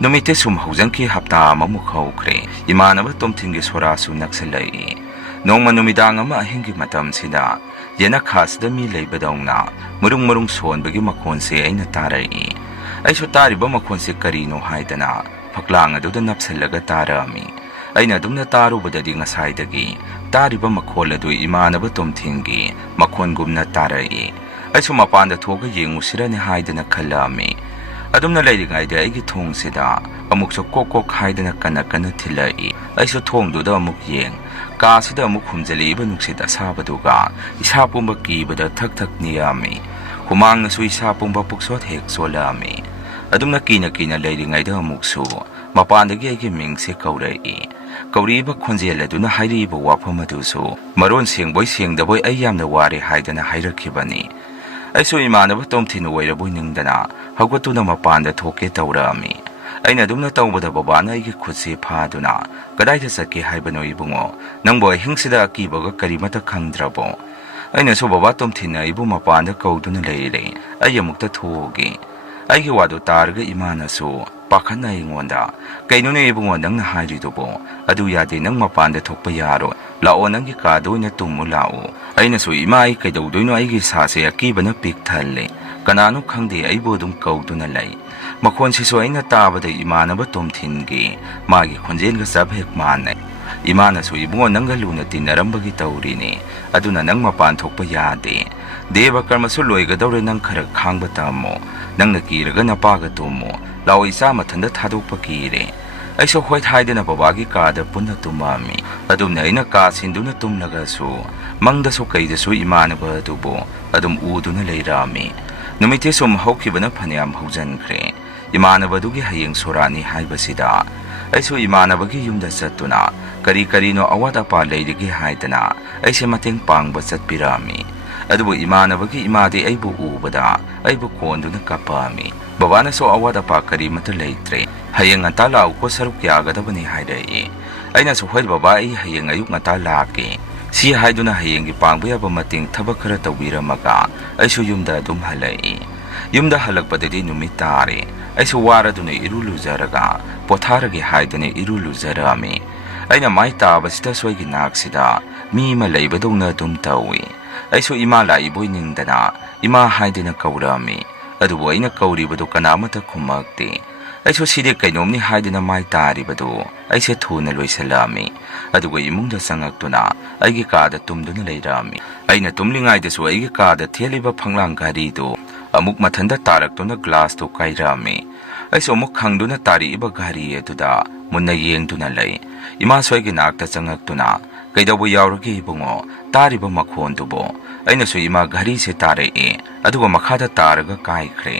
ꯅꯨꯃꯤꯠꯇꯤ ꯁꯨꯝ ꯍꯧꯖꯟꯈꯤ ꯍꯞꯇꯥ ꯑꯃꯃꯨꯛ ꯍꯧꯈ꯭ꯔꯦ꯫ ꯏꯃꯥꯟꯅꯕ ꯇꯣꯝꯊꯤꯟꯒꯤ ꯁꯣꯔꯥꯁꯨ ꯅꯛꯁꯤꯜꯂꯛꯏ꯫ ꯅꯣꯡꯃ ꯅꯨꯃꯤꯗꯥꯡ ꯑꯃ ꯑꯍꯤꯡꯒꯤ ꯃꯇꯝꯁꯤꯗ ꯌꯦꯅꯈꯥꯁꯤꯗ ꯃꯤ ꯂꯩꯕꯗꯧꯅ ꯃꯔꯨꯡ ꯃꯔꯨꯡ ꯁꯣꯟꯕꯒꯤ ꯃꯈꯣꯟꯁꯦ ꯑꯩꯅ ꯇꯥꯔꯛꯏ꯫ ꯑꯩꯁꯨ ꯇꯥꯔꯤꯕ ꯃꯈꯣꯟꯁꯦ ꯀꯔꯤꯅꯣ ꯍꯥꯏꯗꯅ ꯐꯛꯂꯥꯡ ꯑꯗꯨꯗ ꯅꯞꯁꯤꯜꯂꯒ ꯇꯥꯔꯛꯑꯝꯃꯤ꯫ ꯑꯩꯅ ꯑꯗꯨꯝꯅ ꯇꯥꯔꯨꯕꯗꯗꯤ ꯉꯁꯥꯏꯗꯒꯤ ꯇꯥꯔꯤꯕ ꯃꯈꯣꯜ ꯑꯗꯨ ꯏꯃꯥꯟꯅꯕ ꯇꯣꯝꯊꯤꯟꯒꯤ ꯃꯈꯣꯟꯒꯨꯝꯅ ꯇꯥꯔꯛꯏ꯫ ꯑꯩꯁꯨ ꯃꯄꯥꯟꯗ ꯊꯣꯛꯑꯒ ꯌꯦꯡꯉꯨꯁꯤꯔꯅꯤ ꯍꯥꯏꯗꯅ ꯈꯜꯂꯛꯑꯝꯃꯤ꯫ ꯑꯗꯨꯝꯅ ꯂꯩꯔꯤꯉꯩꯗ ꯑꯩꯒꯤ ꯊꯣꯡꯁꯤꯗ ꯑꯃꯨꯛꯁꯨ ꯀꯣꯛ ꯀꯣꯛ ꯍꯥꯏꯗꯅ ꯀꯟꯅ ꯀꯟꯅ ꯊꯤꯜꯂꯛꯏ꯫ ꯑꯩꯁꯨ ꯊꯣꯡꯗꯨꯗ ꯑꯃꯨꯛ ꯌꯦꯡ, ꯀꯥꯁꯤꯗ ꯑꯃꯨꯛ ꯍꯨꯝꯖꯤꯜꯂꯛꯏꯕ ꯅꯨꯡꯁꯤꯠ ꯑꯁꯥꯕꯗꯨꯒ ꯏꯁꯥ ꯄꯨꯝꯕ ꯀꯤꯕꯗ ꯊꯛ ꯊꯛ ꯅꯤꯛꯑꯝꯃꯤ꯫ ꯍꯨꯃꯥꯡꯅꯁꯨ ꯏꯁꯥ ꯄꯨꯝꯕ ꯄꯨꯛꯁꯣꯠ ꯍꯦꯛ ꯆꯣꯠꯂꯛꯑꯝꯃꯤ꯫ ꯑꯗꯨꯝꯅ ꯀꯤꯅ ꯀꯤꯅ ꯂꯩꯔꯤꯉꯩꯗ ꯑꯃꯨꯛꯁꯨ ꯃꯄꯥꯟꯗꯒꯤ ꯑꯩꯒꯤ ꯃꯤꯡꯁꯦ ꯀꯧꯔꯛꯏ꯫ ꯀꯧꯔꯛꯏꯕ ꯈꯣꯟꯖꯦꯜ ꯑꯗꯨꯅ ꯍꯥꯏꯔꯛꯏꯕ ꯋꯥꯐꯝ ꯑꯗꯨꯁꯨ ꯃꯔꯣꯟ ꯁꯦꯡꯕꯣꯏ ꯁꯦꯡꯗꯕꯣꯏ ꯑꯩ ꯌꯥꯝꯅ ꯋꯥꯔꯦ ꯍꯥꯏꯗꯅ ꯍꯥꯏꯔꯛꯈꯤꯕꯅꯤ꯫ ꯑꯩꯁꯨ ꯏꯃꯥꯟꯅꯕ ꯇꯣꯝꯊꯤꯟ ꯑꯣꯏꯔꯕꯣꯏ ꯅꯤꯡꯗꯅ ꯍꯧꯒꯠꯇꯨꯅ ꯃꯄꯥꯟꯗ ꯊꯣꯛꯀꯦ ꯇꯧꯔꯛꯑꯝꯃꯤ꯫ ꯑꯩꯅ ꯑꯗꯨꯝꯅ ꯇꯧꯕꯗ ꯕꯕꯥꯅ ꯑꯩꯒꯤ ꯈꯨꯠꯁꯤ ꯐꯥꯗꯨꯅ "ꯀꯗꯥꯏꯗ ꯆꯠꯀꯦ ꯍꯥꯏꯕꯅꯣ ꯏꯕꯨꯡꯉꯣ? ꯅꯪꯕꯨ ꯑꯍꯤꯡꯁꯤꯗ ꯑꯀꯤꯕꯒ ꯀꯔꯤꯃꯠꯇ ꯈꯪꯗ꯭ꯔꯕꯣ?" ꯑꯩꯅꯁꯨ ꯕꯕꯥ ꯇꯣꯝꯊꯤꯟꯅ ꯑꯩꯕꯨ ꯃꯄꯥꯟꯗ ꯀꯧꯗꯨꯅ ꯂꯩꯔꯦ ꯑꯩ ꯑꯃꯨꯛꯇ ꯊꯣꯛꯑꯒꯦ ꯑꯩꯒꯤ ꯋꯥꯗꯨ ꯇꯥꯔꯒ ꯏꯃꯥꯅꯁꯨ ꯄꯥꯈꯠꯅ ꯑꯩꯉꯣꯟꯗ ꯀꯩꯅꯣꯅꯦ ꯏꯕꯨꯡꯉꯣ ꯅꯪꯅ ꯍꯥꯏꯔꯤꯗꯨꯕꯣ ꯑꯗꯨ ꯌꯥꯗꯦ ꯅꯪ ꯃꯄꯥꯟꯗ ꯊꯣꯛꯄ ꯌꯥꯔꯣꯏ ꯂꯥꯛꯑꯣ ꯅꯪꯒꯤ ꯀꯥꯗ ꯑꯣꯏꯅ ꯇꯨꯝꯃꯨ ꯂꯥꯛꯑꯣ ꯑꯩꯅꯁꯨ ꯏꯃꯥ ꯑꯩ ꯀꯩꯗꯧꯗꯣꯏꯅꯣ ꯑꯩꯒꯤ ꯏꯁꯥꯁꯦ ꯑꯀꯤꯕꯅ ꯄꯤꯛ ꯊꯜꯂꯦ ꯀꯅꯥꯅꯣ ꯈꯪꯗꯦ ꯑꯩꯕꯨ ꯑꯗꯨꯝ ꯀꯧꯗꯨꯅ ꯂꯩ ꯃꯈꯣꯟꯁꯤꯁꯨ ꯑꯩꯅ ꯇꯥꯕꯗ ꯏꯃꯥꯟꯅꯕ ꯇꯣꯝꯊꯤꯟꯒꯤ ꯃꯥꯒꯤ ꯈꯣꯟꯖꯦꯜꯒ ꯆꯞ ꯍꯦꯛ ꯃꯥꯟꯅꯩ ꯏꯃꯥꯅꯁꯨ ꯏꯕꯨꯡꯉꯣ ꯅꯪꯒ ꯂꯨꯅ ꯇꯤꯟꯅꯔꯝꯕꯒꯤ ꯇꯧꯔꯤꯅꯦ ꯑꯗꯨꯅ ꯅꯪ ꯃꯄꯥꯟ ꯊꯣꯛꯄ ꯌꯥꯗꯦ ꯗꯦꯕ ꯀꯔꯃꯁꯨ ꯂꯣꯏꯒꯗꯧꯔꯦ ꯅꯪ ꯈꯔ ꯈꯥꯡꯕ ꯇꯝꯃꯣ ꯅꯪꯅ ꯀꯤꯔꯒ ꯅꯄꯥꯒ ꯇꯨꯝꯃꯣ ꯂꯥꯛꯑꯣ ꯏꯆꯥ ꯃꯊꯟꯇ ꯊꯥꯗꯣꯛꯄ ꯀꯤꯔꯦ ꯑꯩꯁꯨ ꯍꯣꯏ ꯍꯥꯏꯗꯅ ꯕꯕꯥꯒꯤ ꯀꯥꯗ ꯄꯨꯟꯅ ꯇꯨꯝꯃꯝꯃꯤ ꯑꯗꯨꯝꯅ ꯑꯩꯅ ꯀꯥ ꯁꯤꯟꯗꯨꯅ ꯇꯨꯝꯂꯒꯁꯨ ꯃꯪꯗꯁꯨ ꯀꯩꯗꯁꯨ ꯏꯃꯥꯟꯅꯕ ꯑꯗꯨꯕꯨ ꯑꯗꯨꯝ ꯎꯗꯨꯅ ꯂꯩꯔꯝꯃꯤ ꯅꯨꯃꯤꯠꯇꯤ ꯁꯨꯝ ꯍꯧꯈꯤꯕꯅ ꯐꯅꯌꯥꯝ ꯍꯧꯖꯤꯟꯈ꯭ꯔꯦ ꯏꯃꯥꯟꯅꯕꯗꯨꯒꯤ ꯍꯌꯦꯡ ꯁꯣꯔꯥꯠꯅꯤ ꯍꯥꯏꯕꯁꯤꯗ ꯑꯩꯁꯨ ꯏꯃꯥꯟꯅꯕꯒꯤ ꯌꯨꯝꯗ ꯆꯠꯇꯨꯅ ꯀꯔꯤ ꯀꯔꯤꯅꯣ ꯑꯋꯥꯠ ꯑꯄꯥ ꯂꯩꯔꯤꯒꯦ ꯍꯥꯏꯗꯅ ꯑꯩꯁꯦ ꯃꯇꯦꯡ ꯄꯥꯡꯕ ꯆꯠꯄꯤꯔꯝꯃꯤ ꯑꯗꯨꯕꯨ ꯏꯃꯥꯟꯅꯕꯒꯤ ꯏꯃꯥꯗꯤ ꯑꯩꯕꯨ ꯎꯕꯗ ꯑꯩꯕꯨ ꯀꯣꯟꯗꯨꯅ ꯀꯞꯄꯝꯃꯤ ꯕꯕꯥꯅꯁꯨ ꯑꯋꯥꯠ ꯑꯄꯥ ꯀꯔꯤꯃꯠꯇ ꯂꯩꯇ꯭ꯔꯦ ꯍꯌꯦꯡ ꯉꯟꯇꯥ ꯂꯥꯛꯎꯀꯣ ꯁꯔꯨꯛ ꯌꯥꯒꯗꯕꯅꯤ ꯍꯥꯏꯔꯛꯏ ꯑꯩꯅꯁꯨ ꯍꯣꯏ ꯕꯕꯥ ꯑꯩ ꯍꯌꯦꯡ ꯑꯌꯨꯛ ꯉꯟꯇꯥ ꯂꯥꯛꯀꯦ ꯁꯤ ꯍꯥꯏꯗꯨꯅ ꯍꯌꯦꯡꯒꯤ ꯄꯥꯡꯕ ꯌꯥꯕ ꯃꯇꯦꯡ ꯊꯕꯛ ꯈꯔ ꯇꯧꯕꯤꯔꯝꯃꯒ ꯑꯩꯁꯨ ꯌꯨꯝꯗ ꯑꯗꯨꯝ ꯍꯜꯂꯛꯏ ꯌꯨꯝꯗ ꯍꯜꯂꯛꯄꯗꯗꯤ ꯅꯨꯃꯤꯠ ꯇꯥꯔꯦ ꯑꯩꯁꯨ ꯋꯥꯔꯗꯨꯅ ꯏꯔꯨ ꯂꯨꯖꯔꯒ ꯄꯣꯊꯥꯔꯒꯦ ꯍꯥꯏꯗꯨꯅ ꯏꯔꯨ ꯂꯨꯖꯔꯝꯃꯤ ꯑꯩꯅ ꯃꯥꯏ ꯇꯥꯕꯁꯤꯗꯁꯨ ꯑꯩꯒꯤ ꯅꯥꯛꯁꯤꯗ ꯃꯤ ꯑꯃ ꯂꯩꯕꯗꯧꯅ ꯑꯗꯨꯝ ꯇꯧꯏ ꯑꯩꯁꯨ ꯏꯃꯥ ꯂꯥꯛꯏꯕꯣꯏ ꯅꯤꯡꯗꯅ ꯏꯃꯥ ꯍꯥꯏꯗꯨꯅ ꯀꯧꯔꯝꯃꯤ ꯑꯗꯨꯕꯨ ꯑꯩꯅ ꯀꯧꯔꯤꯕꯗꯨ ꯀꯅꯥꯃꯠꯇ ꯈꯨꯝꯃꯛꯇꯦ ꯑꯩꯁꯨ ꯁꯤꯗꯤ ꯀꯩꯅꯣꯝꯅꯤ ꯍꯥꯏꯗꯨꯅ ꯃꯥꯏ ꯇꯥꯔꯤꯕꯗꯨ ꯑꯩꯁꯦ ꯊꯨꯅ ꯂꯣꯏꯁꯤꯜꯂꯝꯃꯤ ꯑꯗꯨꯒ ꯏꯃꯨꯡꯗ ꯆꯪꯉꯛꯇꯨꯅ ꯑꯩꯒꯤ ꯀꯥꯗ ꯇꯨꯝꯗꯨꯅ ꯂꯩꯔꯝꯃꯤ ꯑꯩꯅ ꯇꯨꯝꯂꯤꯉꯩꯗꯁꯨ ꯑꯩꯒꯤ ꯀꯥꯗ ꯊꯦꯠꯂꯤꯕ ꯐꯪꯂꯥꯡ ꯘꯔꯤꯗꯨ ꯑꯃꯨꯛ ꯃꯊꯟꯇ ꯇꯥꯔꯛꯇꯨꯅ ꯒ꯭ꯂꯥꯁꯇꯨ ꯀꯥꯏꯔꯝꯃꯤ ꯑꯩꯁꯨ ꯑꯃꯨꯛ ꯈꯪꯗꯨꯅ ꯇꯥꯔꯛꯏꯕ ꯘꯔꯤ ꯑꯗꯨꯗ ꯃꯨꯟꯅ ꯌꯦꯡꯗꯨꯅ ꯂꯩ ꯏꯃꯥꯁꯨ ꯑꯩꯒꯤ ꯅꯥꯛꯇ ꯆꯪꯉꯛꯇꯨꯅ ꯀꯩꯗꯧꯕ ꯌꯥꯎꯔꯒꯦ ꯏꯕꯨꯡꯉꯣ ꯇꯥꯔꯤꯕ ꯃꯈꯣꯟꯗꯨꯕꯨ ꯑꯩꯅꯁꯨ ꯏꯃꯥ ꯘꯔꯤꯁꯦ ꯇꯥꯔꯛꯑꯦ ꯑꯗꯨꯒ ꯃꯈꯥꯗ ꯇꯥꯔꯒ ꯀꯥꯏꯈ꯭ꯔꯦ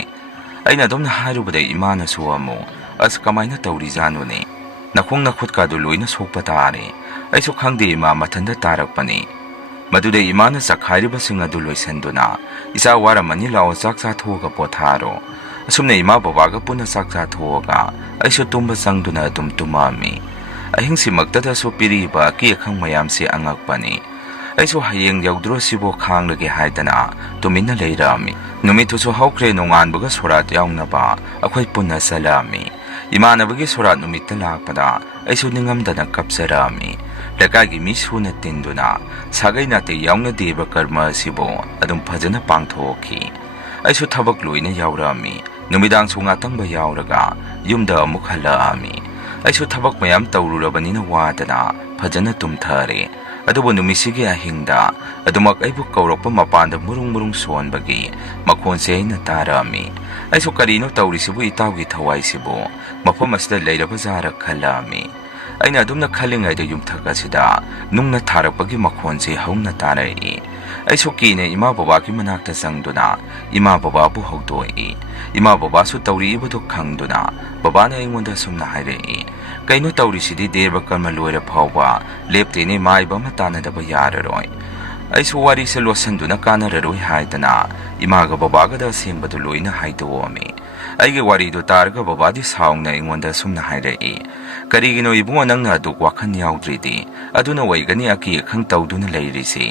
ꯑꯩꯅ ꯑꯗꯨꯝꯅ ꯍꯥꯏꯔꯨꯕꯗ ꯏꯃꯥꯅꯁꯨ ꯑꯃꯨꯛ ꯑꯁ ꯀꯃꯥꯏꯅ ꯇꯧꯔꯤꯖꯥꯠꯅꯣꯅꯦ ꯅꯈꯣꯡ ꯅꯈꯨꯠꯀꯥꯗꯨ ꯂꯣꯏꯅ ꯁꯣꯛꯄ ꯇꯥꯔꯦ ꯑꯩꯁꯨ ꯈꯪꯗꯦ ꯏꯃꯥ ꯃꯊꯟꯇ ꯇꯥꯔꯛꯄꯅꯤ ꯃꯗꯨꯗ ꯏꯃꯥꯅ ꯆꯈꯥꯏꯔꯤꯕꯁꯤꯡ ꯑꯗꯨ ꯂꯣꯏꯁꯤꯟꯗꯨꯅ ꯏꯆꯥ ꯋꯥꯔꯝꯃꯅꯤ ꯂꯥꯛꯑꯣ ꯆꯥꯛ ꯆꯥꯊꯣꯛꯑꯒ ꯄꯣꯊꯥꯔꯣ ꯑꯁꯨꯝꯅ ꯏꯃꯥ ꯕꯕꯥꯒ ꯄꯨꯟꯅ ꯆꯥꯛ ꯆꯥꯊꯣꯛꯑꯒ ꯑꯩꯁꯨ ꯇꯨꯝꯕ ꯆꯪꯗꯨꯅ ꯑꯗꯨꯝ ꯇꯨꯝꯃꯝꯃꯤ ꯑꯍꯤꯡꯁꯤꯃꯛꯇꯗꯁꯨ ꯄꯤꯔꯤꯕ ꯑꯀꯤ ꯑꯈꯪ ꯃꯌꯥꯝꯁꯤ ꯑꯉꯛꯄꯅꯤ ꯑꯩꯁꯨ ꯍꯌꯦꯡ ꯌꯧꯗ꯭ꯔꯣ ꯁꯤꯕꯨ ꯈꯥꯡꯂꯒꯦ ꯍꯥꯏꯗꯅ ꯇꯨꯃꯤꯟꯅ ꯂꯩꯔꯝꯃꯤ ꯅꯨꯃꯤꯠꯇꯨꯁꯨ ꯍꯧꯈ꯭ꯔꯦ ꯅꯣꯡꯉꯥꯟꯕꯒ ꯁꯣꯔꯥꯠ ꯌꯥꯎꯅꯕ ꯑꯩꯈꯣꯏ ꯄꯨꯟꯅ ꯆꯠꯂꯝꯃꯤ ꯏꯃꯥꯟꯅꯕꯒꯤ ꯁꯣꯔꯥꯠ ꯅꯨꯃꯤꯠꯇ ꯂꯥꯛꯄꯗ ꯑꯩꯁꯨ ꯅꯤꯡꯉꯝꯗꯅ ꯀꯞꯆꯔꯝꯃꯤ ꯂꯩꯀꯥꯏꯒꯤ ꯃꯤ ꯁꯨꯅ ꯇꯤꯟꯗꯨꯅ ꯁꯥꯒꯩ ꯅꯥꯇꯩ ꯌꯥꯎꯅ ꯗꯦꯕ ꯀꯔꯃ ꯑꯁꯤꯕꯨ ꯑꯗꯨꯝ ꯐꯖꯅ ꯄꯥꯡꯊꯣꯛꯈꯤ ꯑꯩꯁꯨ ꯊꯕꯛ ꯂꯣꯏꯅ ꯌꯥꯎꯔꯝꯃꯤ ꯅꯨꯃꯤꯗꯥꯡꯁꯨ ꯉꯥꯛꯇꯪꯕ ꯌꯥꯎꯔꯒ ꯌꯨꯝꯗ ꯑꯃꯨꯛ ꯍꯜꯂꯛꯑꯝꯃꯤ ꯑꯩꯁꯨ ꯊꯕꯛ ꯃꯌꯥꯝ ꯇꯧꯔꯨꯔꯕꯅꯤꯅ ꯋꯥꯗꯅ ꯐꯖꯅ ꯇꯨꯝꯊꯔꯦ ꯑꯗꯨꯕꯨ ꯅꯨꯃꯤꯠꯁꯤꯒꯤ ꯑꯍꯤꯡꯗ ꯑꯗꯨꯃꯛ ꯑꯩꯕꯨ ꯀꯧꯔꯛꯄ ꯃꯄꯥꯟꯗ ꯃꯨꯔꯨꯡ ꯃꯨꯔꯨꯡ ꯁꯣꯟꯕꯒꯤ ꯃꯈꯣꯟꯁꯦ ꯑꯩꯅ ꯇꯥꯔꯝꯃꯤ ꯑꯩꯁꯨ ꯀꯔꯤꯅꯣ ꯇꯧꯔꯤꯁꯤꯕꯨ ꯏꯇꯥꯎꯒꯤ ꯊꯋꯥꯏꯁꯤꯕꯨ ꯃꯐꯝ ꯑꯁꯤꯗ ꯂꯩꯔꯕꯖꯥꯔ ꯈꯜꯂꯝꯃꯤ ꯑꯩꯅ ꯑꯗꯨꯝꯅ ꯈꯜꯂꯤꯉꯩꯗ ꯌꯨꯝꯊꯛ ꯑꯁꯤꯗ ꯅꯨꯡꯅ ꯊꯥꯔꯛꯄꯒꯤ ꯃꯈꯣꯟꯁꯦ ꯍꯧꯅ ꯇꯥꯔꯛꯏ ꯑꯩꯁꯨ ꯀꯤꯅ ꯏꯃꯥ ꯕꯕꯥꯒꯤ ꯃꯅꯥꯛꯇ ꯆꯪꯗꯨꯅ ꯏꯃꯥ ꯕꯕꯥꯕꯨ ꯍꯧꯗꯣꯛꯏ ꯏꯃꯥ ꯕꯕꯥꯁꯨ ꯇꯧꯔꯤꯕꯗꯨ ꯈꯪꯗꯨꯅ ꯕꯕꯥꯅ ꯑꯩꯉꯣꯟꯗ ꯁꯨꯝꯅ ꯍꯥꯏꯔꯛꯏ ꯀꯩꯅꯣ ꯇꯧꯔꯤꯁꯤꯗꯤ ꯗꯦꯕ ꯀꯔꯃ ꯂꯣꯏꯔ ꯐꯥꯎꯕ ꯂꯦꯞꯇꯦꯅꯦ ꯃꯥꯏꯕ ꯑꯃ ꯇꯥꯟꯅꯗꯕ ꯌꯥꯔꯔꯣꯏ ꯑꯩꯁꯨ ꯋꯥꯔꯤꯁꯦ ꯂꯣꯠꯁꯤꯟꯗꯨꯅ ꯀꯥꯟꯅꯔꯔꯣꯏ ꯍꯥꯏꯗꯅ ꯏꯃꯥꯒ ꯕꯕꯥꯒꯗ ꯑꯁꯦꯡꯕꯗꯨ ꯂꯣꯏꯅ ꯍꯥꯏꯗꯣꯛꯑꯝꯃꯤ ꯑꯩꯒꯤ ꯋꯥꯔꯤꯗꯨ ꯇꯥꯔꯒ ꯕꯕꯥꯗꯤ ꯁꯥꯎꯅ ꯑꯩꯉꯣꯟꯗ ꯁꯨꯝꯅ ꯍꯥꯏꯔꯛꯏ ꯀꯔꯤꯒꯤꯅꯣ ꯏꯕꯨꯡꯉꯣ ꯅꯪꯅ ꯑꯗꯨꯛ ꯋꯥꯈꯜ ꯌꯥꯎꯗ꯭ꯔꯤꯗꯤ ꯑꯗꯨꯅ ꯑꯣꯏꯒꯅꯤ ꯑꯀꯤ ꯑꯈꯪ ꯇꯧꯗꯨꯅ ꯂꯩꯔꯤꯁꯤ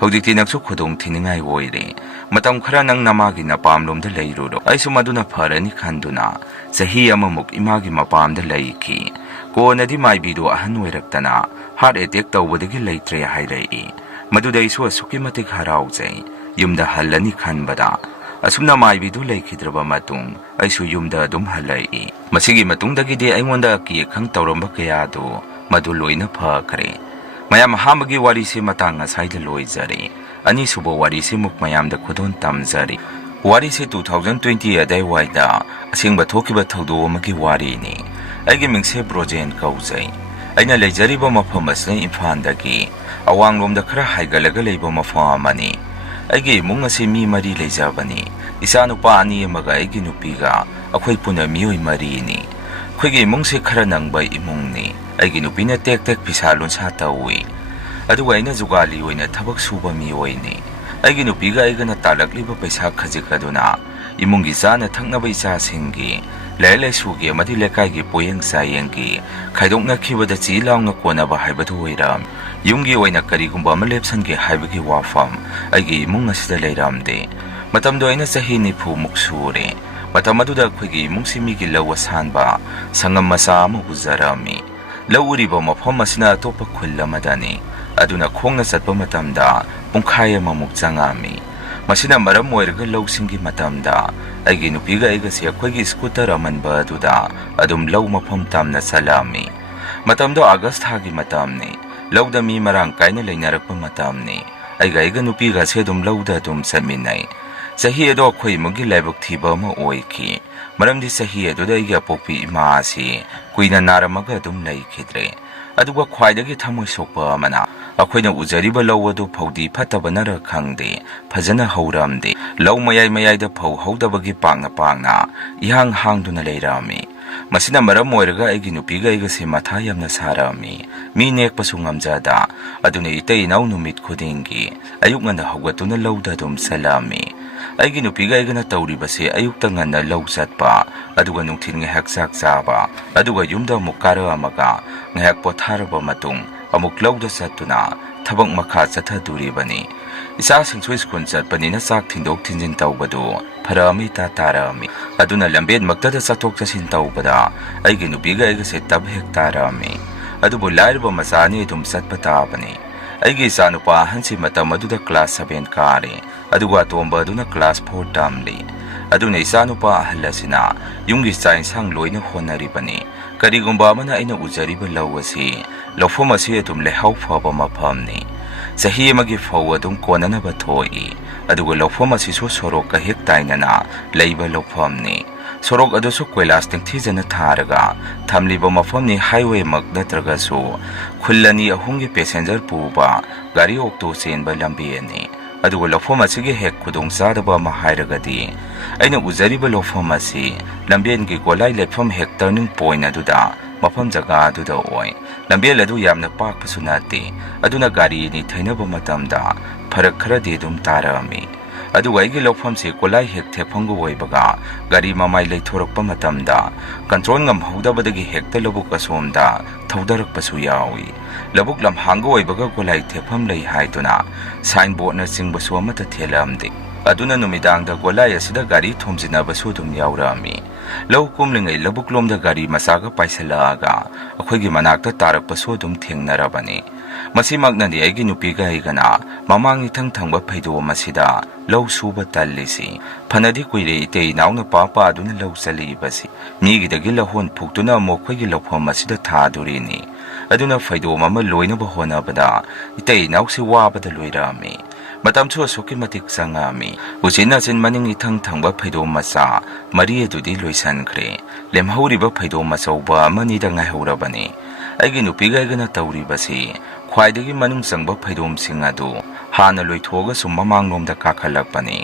ꯍꯧꯖꯤꯛꯇꯤ ꯅꯪꯁꯨ ꯈꯨꯗꯣꯡ ꯊꯤꯅꯤꯡꯉꯥꯏ ꯑꯣꯏꯔꯦ ꯃꯇꯝ ꯈꯔ ꯅꯪ ꯅꯃꯥꯒꯤ ꯅꯄꯥꯝꯂꯣꯝꯗ ꯂꯩꯔꯨꯔꯣ ꯑꯩꯁꯨ ꯃꯗꯨꯅ ꯐꯔꯅꯤ ꯈꯟꯗꯨꯅ ꯆꯍꯤ ꯑꯃꯃꯨꯛ ꯏꯃꯥꯒꯤ ꯃꯄꯥꯝꯗ ꯂꯩꯈꯤ ꯀꯣꯟꯅꯗꯤ ꯃꯥꯏꯕꯤꯗꯨ ꯑꯍꯟ ꯑꯣꯏꯔꯛꯇꯅ ꯍꯥꯔꯠ ꯑꯦꯇꯦꯛ ꯇꯧꯕꯗꯒꯤ ꯂꯩꯇ꯭ꯔꯦ ꯍꯥꯏꯔꯛꯏ ꯃꯗꯨꯗ ꯑꯩꯁꯨ ꯑꯁꯨꯛꯀꯤ ꯃꯇꯤꯛ ꯍꯔꯥꯎꯖꯩ ꯌꯨꯝꯗ ꯍꯜꯂꯅꯤ ꯈꯟꯕꯗ ꯑꯁꯨꯝꯅ ꯃꯥꯏꯕꯤꯗꯨ ꯂꯩꯈꯤꯗ꯭ꯔꯕ ꯃꯇꯨꯡ ꯑꯩꯁꯨ ꯌꯨꯝꯗ ꯑꯗꯨꯝ ꯍꯜꯂꯛꯏ ꯃꯁꯤꯒꯤ ꯃꯇꯨꯡꯗꯒꯤꯗꯤ ꯑꯩꯉꯣꯟꯗ ꯑꯀꯤ ꯑꯈꯪ ꯇꯧꯔꯝꯕ ꯀꯌꯥꯗꯨ ꯃꯗꯨ ꯂꯣꯏꯅ ꯐꯈ꯭ꯔꯦ ꯃꯌꯥꯝ ꯑꯍꯥꯟꯕꯒꯤ ꯋꯥꯔꯤꯁꯤ ꯃꯇꯥꯡ ꯉꯁꯥꯏꯗ ꯂꯣꯏꯖꯔꯦ ꯑꯅꯤꯁꯨꯕ ꯋꯥꯔꯤꯁꯤꯃꯨꯛ ꯃꯌꯥꯝꯗ ꯈꯨꯗꯣꯟ ꯇꯝꯖꯔꯤ ꯋꯥꯔꯤꯁꯤ 2020 ꯑꯗꯥꯏꯋꯥꯏꯗ ꯑꯁꯦꯡꯕ ꯊꯣꯛꯈꯤꯕ ꯊꯧꯗꯣꯛ ꯑꯃꯒꯤ ꯋꯥꯔꯤꯅꯤ ꯑꯩꯒꯤ ꯃꯤꯡꯁꯦ ꯕ꯭ꯔꯣꯖꯦꯟ ꯀꯧꯖꯩ ꯑꯩꯅ ꯂꯩꯖꯔꯤꯕ ꯃꯐꯝ ꯑꯁꯤꯅ ꯏꯝꯐꯥꯜꯗꯒꯤ ꯑꯋꯥꯡꯂꯣꯝꯗ ꯈꯔ ꯍꯥꯏꯒꯠꯂꯒ ꯂꯩꯕ ꯃꯐꯝ ꯑꯃꯅꯤ ꯑꯩꯒꯤ ꯏꯃꯨꯡ ꯑꯁꯤ ꯃꯤ 4 ꯂꯩꯖꯕꯅꯤ ꯏꯆꯥꯅꯨꯄꯥ 2 ꯑꯃꯒ ꯑꯩꯒꯤ ꯅꯨꯄꯤꯒ ꯑꯩꯈꯣꯏ ꯄꯨꯟꯅ ꯃꯤꯑꯣꯏ 4ꯅꯤ ꯑꯩꯈꯣꯏꯒꯤ ꯏꯃꯨꯡꯁꯤ ꯈꯔ ꯅꯪꯕ ꯏꯃꯨꯡꯅꯤ ꯑꯩꯒꯤ ꯅꯨꯄꯤꯅ ꯇꯦꯛ ꯇꯦꯛ ꯐꯤꯁꯥ ꯂꯣꯟꯁꯥ ꯇꯧꯏ ꯑꯗꯨꯒ ꯑꯩꯅ ꯖꯨꯒꯥꯂꯤ ꯑꯣꯏꯅ ꯊꯕꯛ ꯁꯨꯕ ꯃꯤꯑꯣꯏꯅꯤ ꯑꯩꯒꯤ ꯅꯨꯄꯤꯒ ꯑꯩꯒꯅ ꯇꯥꯜꯂꯛꯂꯤꯕ ꯄꯩꯁꯥ ꯈꯖꯤꯛ ꯑꯗꯨꯅ ꯏꯃꯨꯡꯒꯤ ꯆꯥꯅ ꯊꯛꯅꯕ ꯏꯆꯥꯁꯤꯡꯒꯤ ꯂꯥꯏꯔꯤꯛ ꯂꯥꯏꯁꯨꯒꯤ ꯑꯃꯗꯤ ꯂꯩꯀꯥꯏꯒꯤ ꯄꯣꯌꯦꯡ ꯆꯥꯌꯦꯡꯒꯤ ꯈꯥꯏꯗꯣꯛꯅꯈꯤꯕꯗ ꯆꯤ ꯂꯥꯎꯅ ꯀꯣꯟꯅꯕ ꯍꯥꯏꯕꯗꯨ ꯑꯣꯏꯔꯝꯃꯤ꯫ ꯌꯨꯝꯒꯤ ꯑꯣꯏꯅ ꯀꯔꯤꯒꯨꯝꯕ ꯑꯃ ꯂꯦꯞꯁꯟꯒꯦ ꯍꯥꯏꯕꯒꯤ ꯋꯥꯐꯝ ꯑꯩꯒꯤ ꯏꯃꯨꯡ ꯑꯁꯤꯗ ꯂꯩꯔꯝꯗꯦ꯫ ꯃꯇꯝꯗꯣ ꯑꯩꯅ ꯆꯍꯤ 90ꯃꯨꯛ ꯁꯨꯔꯦ꯫ ꯃꯇꯝ ꯑꯗꯨꯗ ꯑꯩꯈꯣꯏꯒꯤ ꯏꯃꯨꯡꯁꯤ ꯃꯤꯒꯤ ꯂꯧ ꯑꯁꯥꯟꯕ ꯁꯪꯒꯝ ꯃꯆꯥ ꯑꯃ ꯎꯖꯔꯝꯃꯤ꯫ ꯂꯧ ꯎꯔꯤꯕ ꯃꯐꯝ ꯑꯁꯤꯅ ꯑꯇꯣꯞꯄ ꯈꯨꯜ ꯑꯃꯗꯅꯤ꯫ ꯑꯗꯨꯅ ꯈꯣꯡꯅ ꯆꯠꯄ ꯃꯇꯝꯗ ꯄꯨꯡꯈꯥꯏ ꯑꯃꯃꯨꯛ ꯆꯪꯉꯝꯃꯤ꯫ ꯃꯁꯤꯅ ꯃꯔꯝ ꯑꯣꯏꯔꯒ ꯂꯧꯁꯤꯡꯒꯤ ꯃꯇꯝꯗ ꯑꯩꯒꯤ ꯅꯨꯄꯤꯒ ꯑꯩꯒꯁꯤ ꯑꯩꯈꯣꯏꯒꯤ ꯁ꯭ꯀꯨꯇꯔ ꯑꯃꯟꯕ ꯑꯗꯨꯗ ꯑꯗꯨꯝ ꯂꯧ ꯃꯐꯝ ꯇꯝꯅ ꯆꯠꯂꯝꯃꯤ꯫ ꯃꯇꯝꯗꯣ ꯑꯥꯒꯁꯠ ꯊꯥꯒꯤ ꯃꯇꯝꯅꯤ꯫ ꯂꯧꯗ ꯃꯤ ꯃꯔꯥꯡ ꯀꯥꯏꯅ ꯂꯩꯅꯔꯛꯄ ꯃꯇꯝꯅꯤ꯫ ꯑꯩꯒ ꯅꯨꯄꯤꯒꯁꯦ ꯑꯗꯨꯝ ꯂꯧꯗ ꯑꯗꯨꯝ ꯆꯠꯃꯤꯟꯅꯩ꯫ ꯆꯍꯤ ꯑꯗꯣ ꯑꯩꯈꯣꯏ ꯏꯃꯨꯡꯒꯤ ꯂꯥꯏꯕꯛ ꯊꯤꯕ ꯑꯃ ꯑꯣꯏꯈꯤ꯫ ꯃꯔꯝꯗꯤ ꯆꯍꯤ ꯑꯗꯨꯗ ꯑꯩꯒꯤ ꯑꯄꯣꯛꯄꯤ ꯏꯃꯥ ꯑꯁꯤ ꯀꯨꯏꯅ ꯅꯥꯔꯝꯃꯒ ꯑꯗꯨꯝ ꯂꯩꯈꯤꯗ꯭ꯔꯦ꯫ ꯑꯗꯨꯒ ꯈ꯭ꯋꯥꯏꯗꯒꯤ ꯊꯃꯣꯏ ꯁꯣꯛꯄ ꯑꯃꯅ ꯑꯩꯈꯣꯏꯅ ꯎꯖꯔꯤꯕ ꯂꯧ ꯑꯗꯨ ꯐꯧꯗꯤ ꯐꯠꯇꯕꯅꯔ ꯈꯪꯗꯦ ꯐꯖꯅ ꯍꯧꯔꯝꯗꯦ꯫ ꯂꯧ ꯃꯌꯥꯏꯗ ꯐꯧ ꯍꯧꯗꯕꯒꯤ ꯄꯥꯛꯅ ꯏꯍꯥꯡ ꯍꯥꯡꯗꯨꯅ ꯂꯩꯔꯝꯃꯤ꯫ ꯃꯁꯤꯅ ꯃꯔꯝ ꯑꯣꯏꯔꯒ ꯑꯩꯒꯤ ꯅꯨꯄꯤꯒ ꯑꯩꯒꯁꯤ ꯃꯊꯥ ꯌꯥꯝꯅ ꯁꯥꯔꯝꯃꯤ꯫ ꯃꯤ ꯅꯦꯛꯄꯁꯨ ꯉꯝꯖꯗ꯫ ꯑꯗꯨꯅ ꯏꯇꯩ ꯏꯅꯥꯎ ꯅꯨꯃꯤꯠ ꯈꯨꯗꯤꯡꯒꯤ ꯑꯌꯨꯛ ꯉꯟꯅ ꯍꯧꯒꯠꯇꯨꯅ ꯂꯧꯗ ꯑꯗꯨꯝ ꯆꯠꯂꯝꯃꯤ꯫ ꯑꯩꯒꯤ ꯅꯨꯄꯤꯒ ꯑꯩꯒꯅ ꯇꯧꯔꯤꯕꯁꯤ ꯑꯌꯨꯛꯇ ꯉꯟꯅ ꯂꯧ ꯆꯠꯄ, ꯑꯗꯨꯒ ꯅꯨꯡꯊꯤꯜ ꯉꯥꯏꯍꯥꯛ ꯆꯥꯛ ꯆꯥꯕ, ꯑꯗꯨꯒ ꯌꯨꯝꯗ ꯑꯃꯨꯛ ꯀꯥꯔꯛꯑꯝꯃꯒ ꯉꯥꯏꯍꯥꯛ ꯄꯣꯊꯥꯔꯕ ꯃꯇꯨꯡ ꯑꯃꯨꯛ ꯂꯧꯗ ꯆꯠꯇꯨꯅ ꯊꯕꯛ ꯃꯈꯥ ꯆꯠꯊꯗꯣꯔꯤꯕꯅꯤ꯫ ꯏꯆꯥꯁꯤꯡꯁꯨ ꯁ꯭ꯀꯨꯜ ꯆꯠꯄꯅꯤꯅ ꯆꯥꯛ ꯊꯤꯟꯗꯣꯛ ꯊꯤꯟꯖꯤꯟ ꯇꯧꯕꯗꯨ ꯐꯔꯛ ꯑꯃ ꯏꯇꯥ ꯇꯥꯔꯛꯑꯝꯃꯤ꯫ ꯑꯗꯨꯅ ꯂꯝꯕꯦꯟꯃꯛꯇꯗ ꯆꯠꯊꯣꯛ ꯆꯠꯁꯤꯟ ꯇꯧꯕꯗ ꯑꯩꯒꯤ ꯅꯨꯄꯤꯒ ꯑꯩꯒꯁꯦ ꯇꯞ ꯍꯦꯛ ꯇꯥꯔꯛꯑꯝꯃꯤ꯫ ꯑꯗꯨꯕꯨ ꯂꯥꯏꯔꯕ ꯃꯆꯥꯅꯤ ꯑꯗꯨꯝ ꯆꯠꯄ ꯇꯥꯕꯅꯤ꯫ ꯑꯩꯒꯤ ꯏꯆꯥꯅꯨꯄꯥ ꯑꯍꯟꯁꯤ ꯃꯇꯝ ꯑꯗꯨꯗ ꯀ꯭ꯂꯥꯁ 7 ꯀꯥꯔꯦ, ꯑꯗꯨꯒ ꯑꯇꯣꯝꯕ ꯑꯗꯨꯅ ꯀ꯭ꯂꯥꯁ 4 ꯇꯝꯂꯤ꯫ ꯑꯗꯨꯅ ꯏꯆꯥꯅꯨꯄꯥ ꯑꯍꯜ ꯑꯁꯤꯅ ꯌꯨꯝꯒꯤ ꯆꯥꯛ ꯏꯟꯁꯥꯡ ꯂꯣꯏꯅ ꯍꯣꯠꯅꯔꯤꯕꯅꯤ꯫ ꯀꯔꯤꯒꯨꯝꯕ ꯑꯃꯅ ꯑꯩꯅ ꯎꯖꯔꯤꯕ ꯂꯧ ꯑꯁꯤ ꯂꯧꯐꯝ ꯑꯁꯤ ꯑꯗꯨꯝ ꯂꯩꯍꯥꯎ ꯐꯕ ꯃꯐꯝꯅꯤ꯫ ꯆꯍꯤ ꯑꯃꯒꯤ ꯐꯧ ꯑꯗꯨꯝ ꯀꯣꯟꯅꯅꯕ ꯊꯣꯛꯏ꯫ ꯑꯗꯨꯒ ꯂꯧꯐꯝ ꯑꯁꯤꯁꯨ ꯁꯣꯔꯣꯛꯀ ꯍꯦꯛ ꯇꯥꯏꯅꯅ ꯂꯩꯕ ꯂꯧꯐꯝꯅꯤ꯫ ꯁꯣꯔꯣꯛ ꯑꯗꯨꯁꯨ ꯀꯣꯏꯂꯥꯁ ꯅꯤꯡꯊꯤꯖꯅ ꯊꯥꯔꯒ ꯊꯝꯂꯤꯕ ꯃꯐꯝꯅꯤ꯫ ꯍꯥꯏꯋꯦꯃꯛ ꯅꯠꯇ꯭ꯔꯒꯁꯨ ꯈꯨꯜ 2-3ꯒꯤ ꯄꯦꯁꯦꯟꯖꯔ ꯄꯨꯕ ꯒꯥꯔꯤ ꯑꯣꯛꯇꯣ ꯆꯦꯟꯕ ꯂꯝꯕꯤꯅꯤ꯫ ꯑꯗꯨꯒ ꯂꯧꯐꯝ ꯑꯁꯤꯒꯤ ꯍꯦꯛ ꯈꯨꯗꯣꯡꯆꯥꯗꯕ ꯑꯃ ꯍꯥꯏꯔꯒꯗꯤ ꯑꯩꯅ ꯎꯖꯔꯤꯕ ꯂꯧꯐꯝ ꯑꯁꯤ ꯂꯝꯕꯦꯟꯒꯤ ꯒꯣꯂꯥꯏ ꯂꯩꯐꯝ ꯍꯦꯛ ꯇꯔꯅꯤꯡ ꯄꯣꯏꯟꯠ ꯑꯗꯨꯗ ꯃꯐꯝ ꯖꯒꯥ ꯑꯗꯨꯗ ꯑꯣꯏ꯫ ꯂꯝꯕꯦꯜ ꯑꯗꯨ ꯌꯥꯝꯅ ꯄꯥꯛꯄꯁꯨ ꯅꯠꯇꯦ꯫ ꯑꯗꯨꯅ ꯒꯥꯔꯤ ꯑꯅꯤ ꯊꯩꯅꯕ ꯃꯇꯝꯗ ꯐꯔꯛ ꯈꯔꯗꯤ ꯑꯗꯨꯝ ꯇꯥꯔꯛꯑꯝꯃꯤ꯫ ꯑꯗꯨꯒ ꯑꯩꯒꯤ ꯂꯧꯐꯝꯁꯤ ꯒꯣꯂꯥꯏ ꯍꯦꯛ ꯊꯦꯛꯐꯝꯒ ꯑꯣꯏꯕꯒ ꯒꯥꯔꯤ ꯃꯃꯥꯏ ꯂꯩꯊꯣꯔꯛꯄ ꯃꯇꯝꯗ ꯀꯟꯇ꯭ꯔꯣꯜ ꯉꯝꯍꯧꯗꯕꯗꯒꯤ ꯍꯦꯛꯇ ꯂꯧꯕꯨꯛ ꯑꯁꯣꯝꯗ ꯊꯧꯗꯔꯛꯄꯁꯨ ꯌꯥꯎꯏ꯫ ꯂꯧꯕꯨꯛ ꯂꯝꯍꯥꯡꯒ ꯑꯣꯏꯕꯒ ꯒꯣꯂꯥꯏ ꯊꯦꯛꯐꯝ ꯂꯩ ꯍꯥꯏꯗꯨꯅ ꯁꯥꯏꯟꯕꯣꯔꯗꯅꯆꯤꯡꯕꯁꯨ ꯑꯃꯠꯇ ꯊꯦꯠꯂꯝꯗꯦ꯫ ꯑꯗꯨꯅ ꯅꯨꯃꯤꯗꯥꯡꯗ ꯒꯣꯂꯥꯏ ꯑꯁꯤꯗ ꯒꯥꯔꯤ ꯊꯣꯝꯖꯤꯟꯅꯕꯁꯨ ꯑꯗꯨꯝ ꯌꯥꯎꯔꯛꯑꯝꯃꯤ꯫ ꯂꯧ ꯀꯨꯝꯂꯤꯉꯩ ꯂꯧꯕꯨꯛꯂꯣꯝꯗ ꯒꯥꯔꯤ ꯃꯆꯥꯒ ꯄꯥꯏꯁꯤꯜꯂꯛꯑꯒ ꯑꯩꯈꯣꯏꯒꯤ ꯃꯅꯥꯛꯇ ꯇꯥꯔꯛꯄꯁꯨ ꯑꯗꯨꯝ ꯊꯦꯡꯅꯔꯕꯅꯤ꯫ ꯃꯁꯤꯃꯛꯅꯗꯤ ꯑꯩꯒꯤ ꯅꯨꯄꯤꯒ ꯑꯩꯒꯅ ꯃꯃꯥꯡ ꯏꯊꯪ ꯊꯪꯕ ꯐꯩꯗꯣꯝ ꯑꯁꯤꯗ ꯂꯧ ꯁꯨꯕ ꯇꯜꯂꯤꯁꯤ꯫ ꯐꯅꯗꯤ ꯀꯨꯏꯔꯦ ꯏꯇꯩ ꯏꯅꯥꯎꯅ ꯄꯥꯗꯨꯅ ꯂꯧ ꯆꯠꯂꯤꯕꯁꯤ꯫ ꯃꯤꯒꯤꯗꯒꯤ ꯂꯧꯍꯣꯟ ꯐꯨꯛꯇꯨꯅ ꯑꯃꯨꯛ ꯑꯩꯈꯣꯏꯒꯤ ꯂꯧꯐꯝ ꯑꯁꯤꯗ ꯊꯥꯗꯣꯔꯤꯅꯤ꯫ ꯑꯗꯨꯅ ꯐꯩꯗꯣꯝ ꯑꯃ ꯂꯣꯏꯅꯕ ꯍꯣꯠꯅꯕꯗ ꯏꯇꯩ ꯏꯅꯥꯎꯁꯤ ꯋꯥꯕꯗ ꯂꯣꯏꯔꯛꯑꯝꯃꯤ꯫ ꯃꯇꯝꯁꯨ ꯑꯁꯨꯛꯀꯤ ꯃꯇꯤꯛ ꯆꯪꯉꯛꯑꯝꯃꯤ꯫ ꯎꯆꯤꯟ ꯅꯥꯆꯤꯟ ꯃꯅꯤꯡ ꯏꯊꯪ ꯊꯪꯕ ꯐꯩꯗꯣꯝ ꯃꯆꯥ 4 ꯑꯗꯨꯗꯤ ꯂꯣꯏꯁꯤꯟꯈ꯭ꯔꯦ꯫ ꯂꯦꯝꯍꯧꯔꯤꯕ ꯐꯩꯗꯣꯝ ꯑꯆꯧꯕ 1-2ꯗ ꯉꯥꯏꯍꯧꯔꯕꯅꯤ꯫ ꯑꯩꯒꯤ ꯅꯨꯄꯤꯒ ꯑꯩꯒꯅ ꯇꯧꯔꯤꯕꯁꯤ ꯈ꯭ꯋꯥꯏꯗꯒꯤ ꯃꯅꯨꯡ ꯆꯪꯕ ꯐꯩꯗꯣꯝꯁꯤꯡ ꯑꯗꯨ ꯍꯥꯟꯅ ꯂꯣꯏꯊꯣꯛꯑꯒ ꯁꯨꯝ ꯃꯃꯥꯡꯂꯣꯝꯗ ꯀꯥꯈꯠꯂꯛꯄꯅꯤ꯫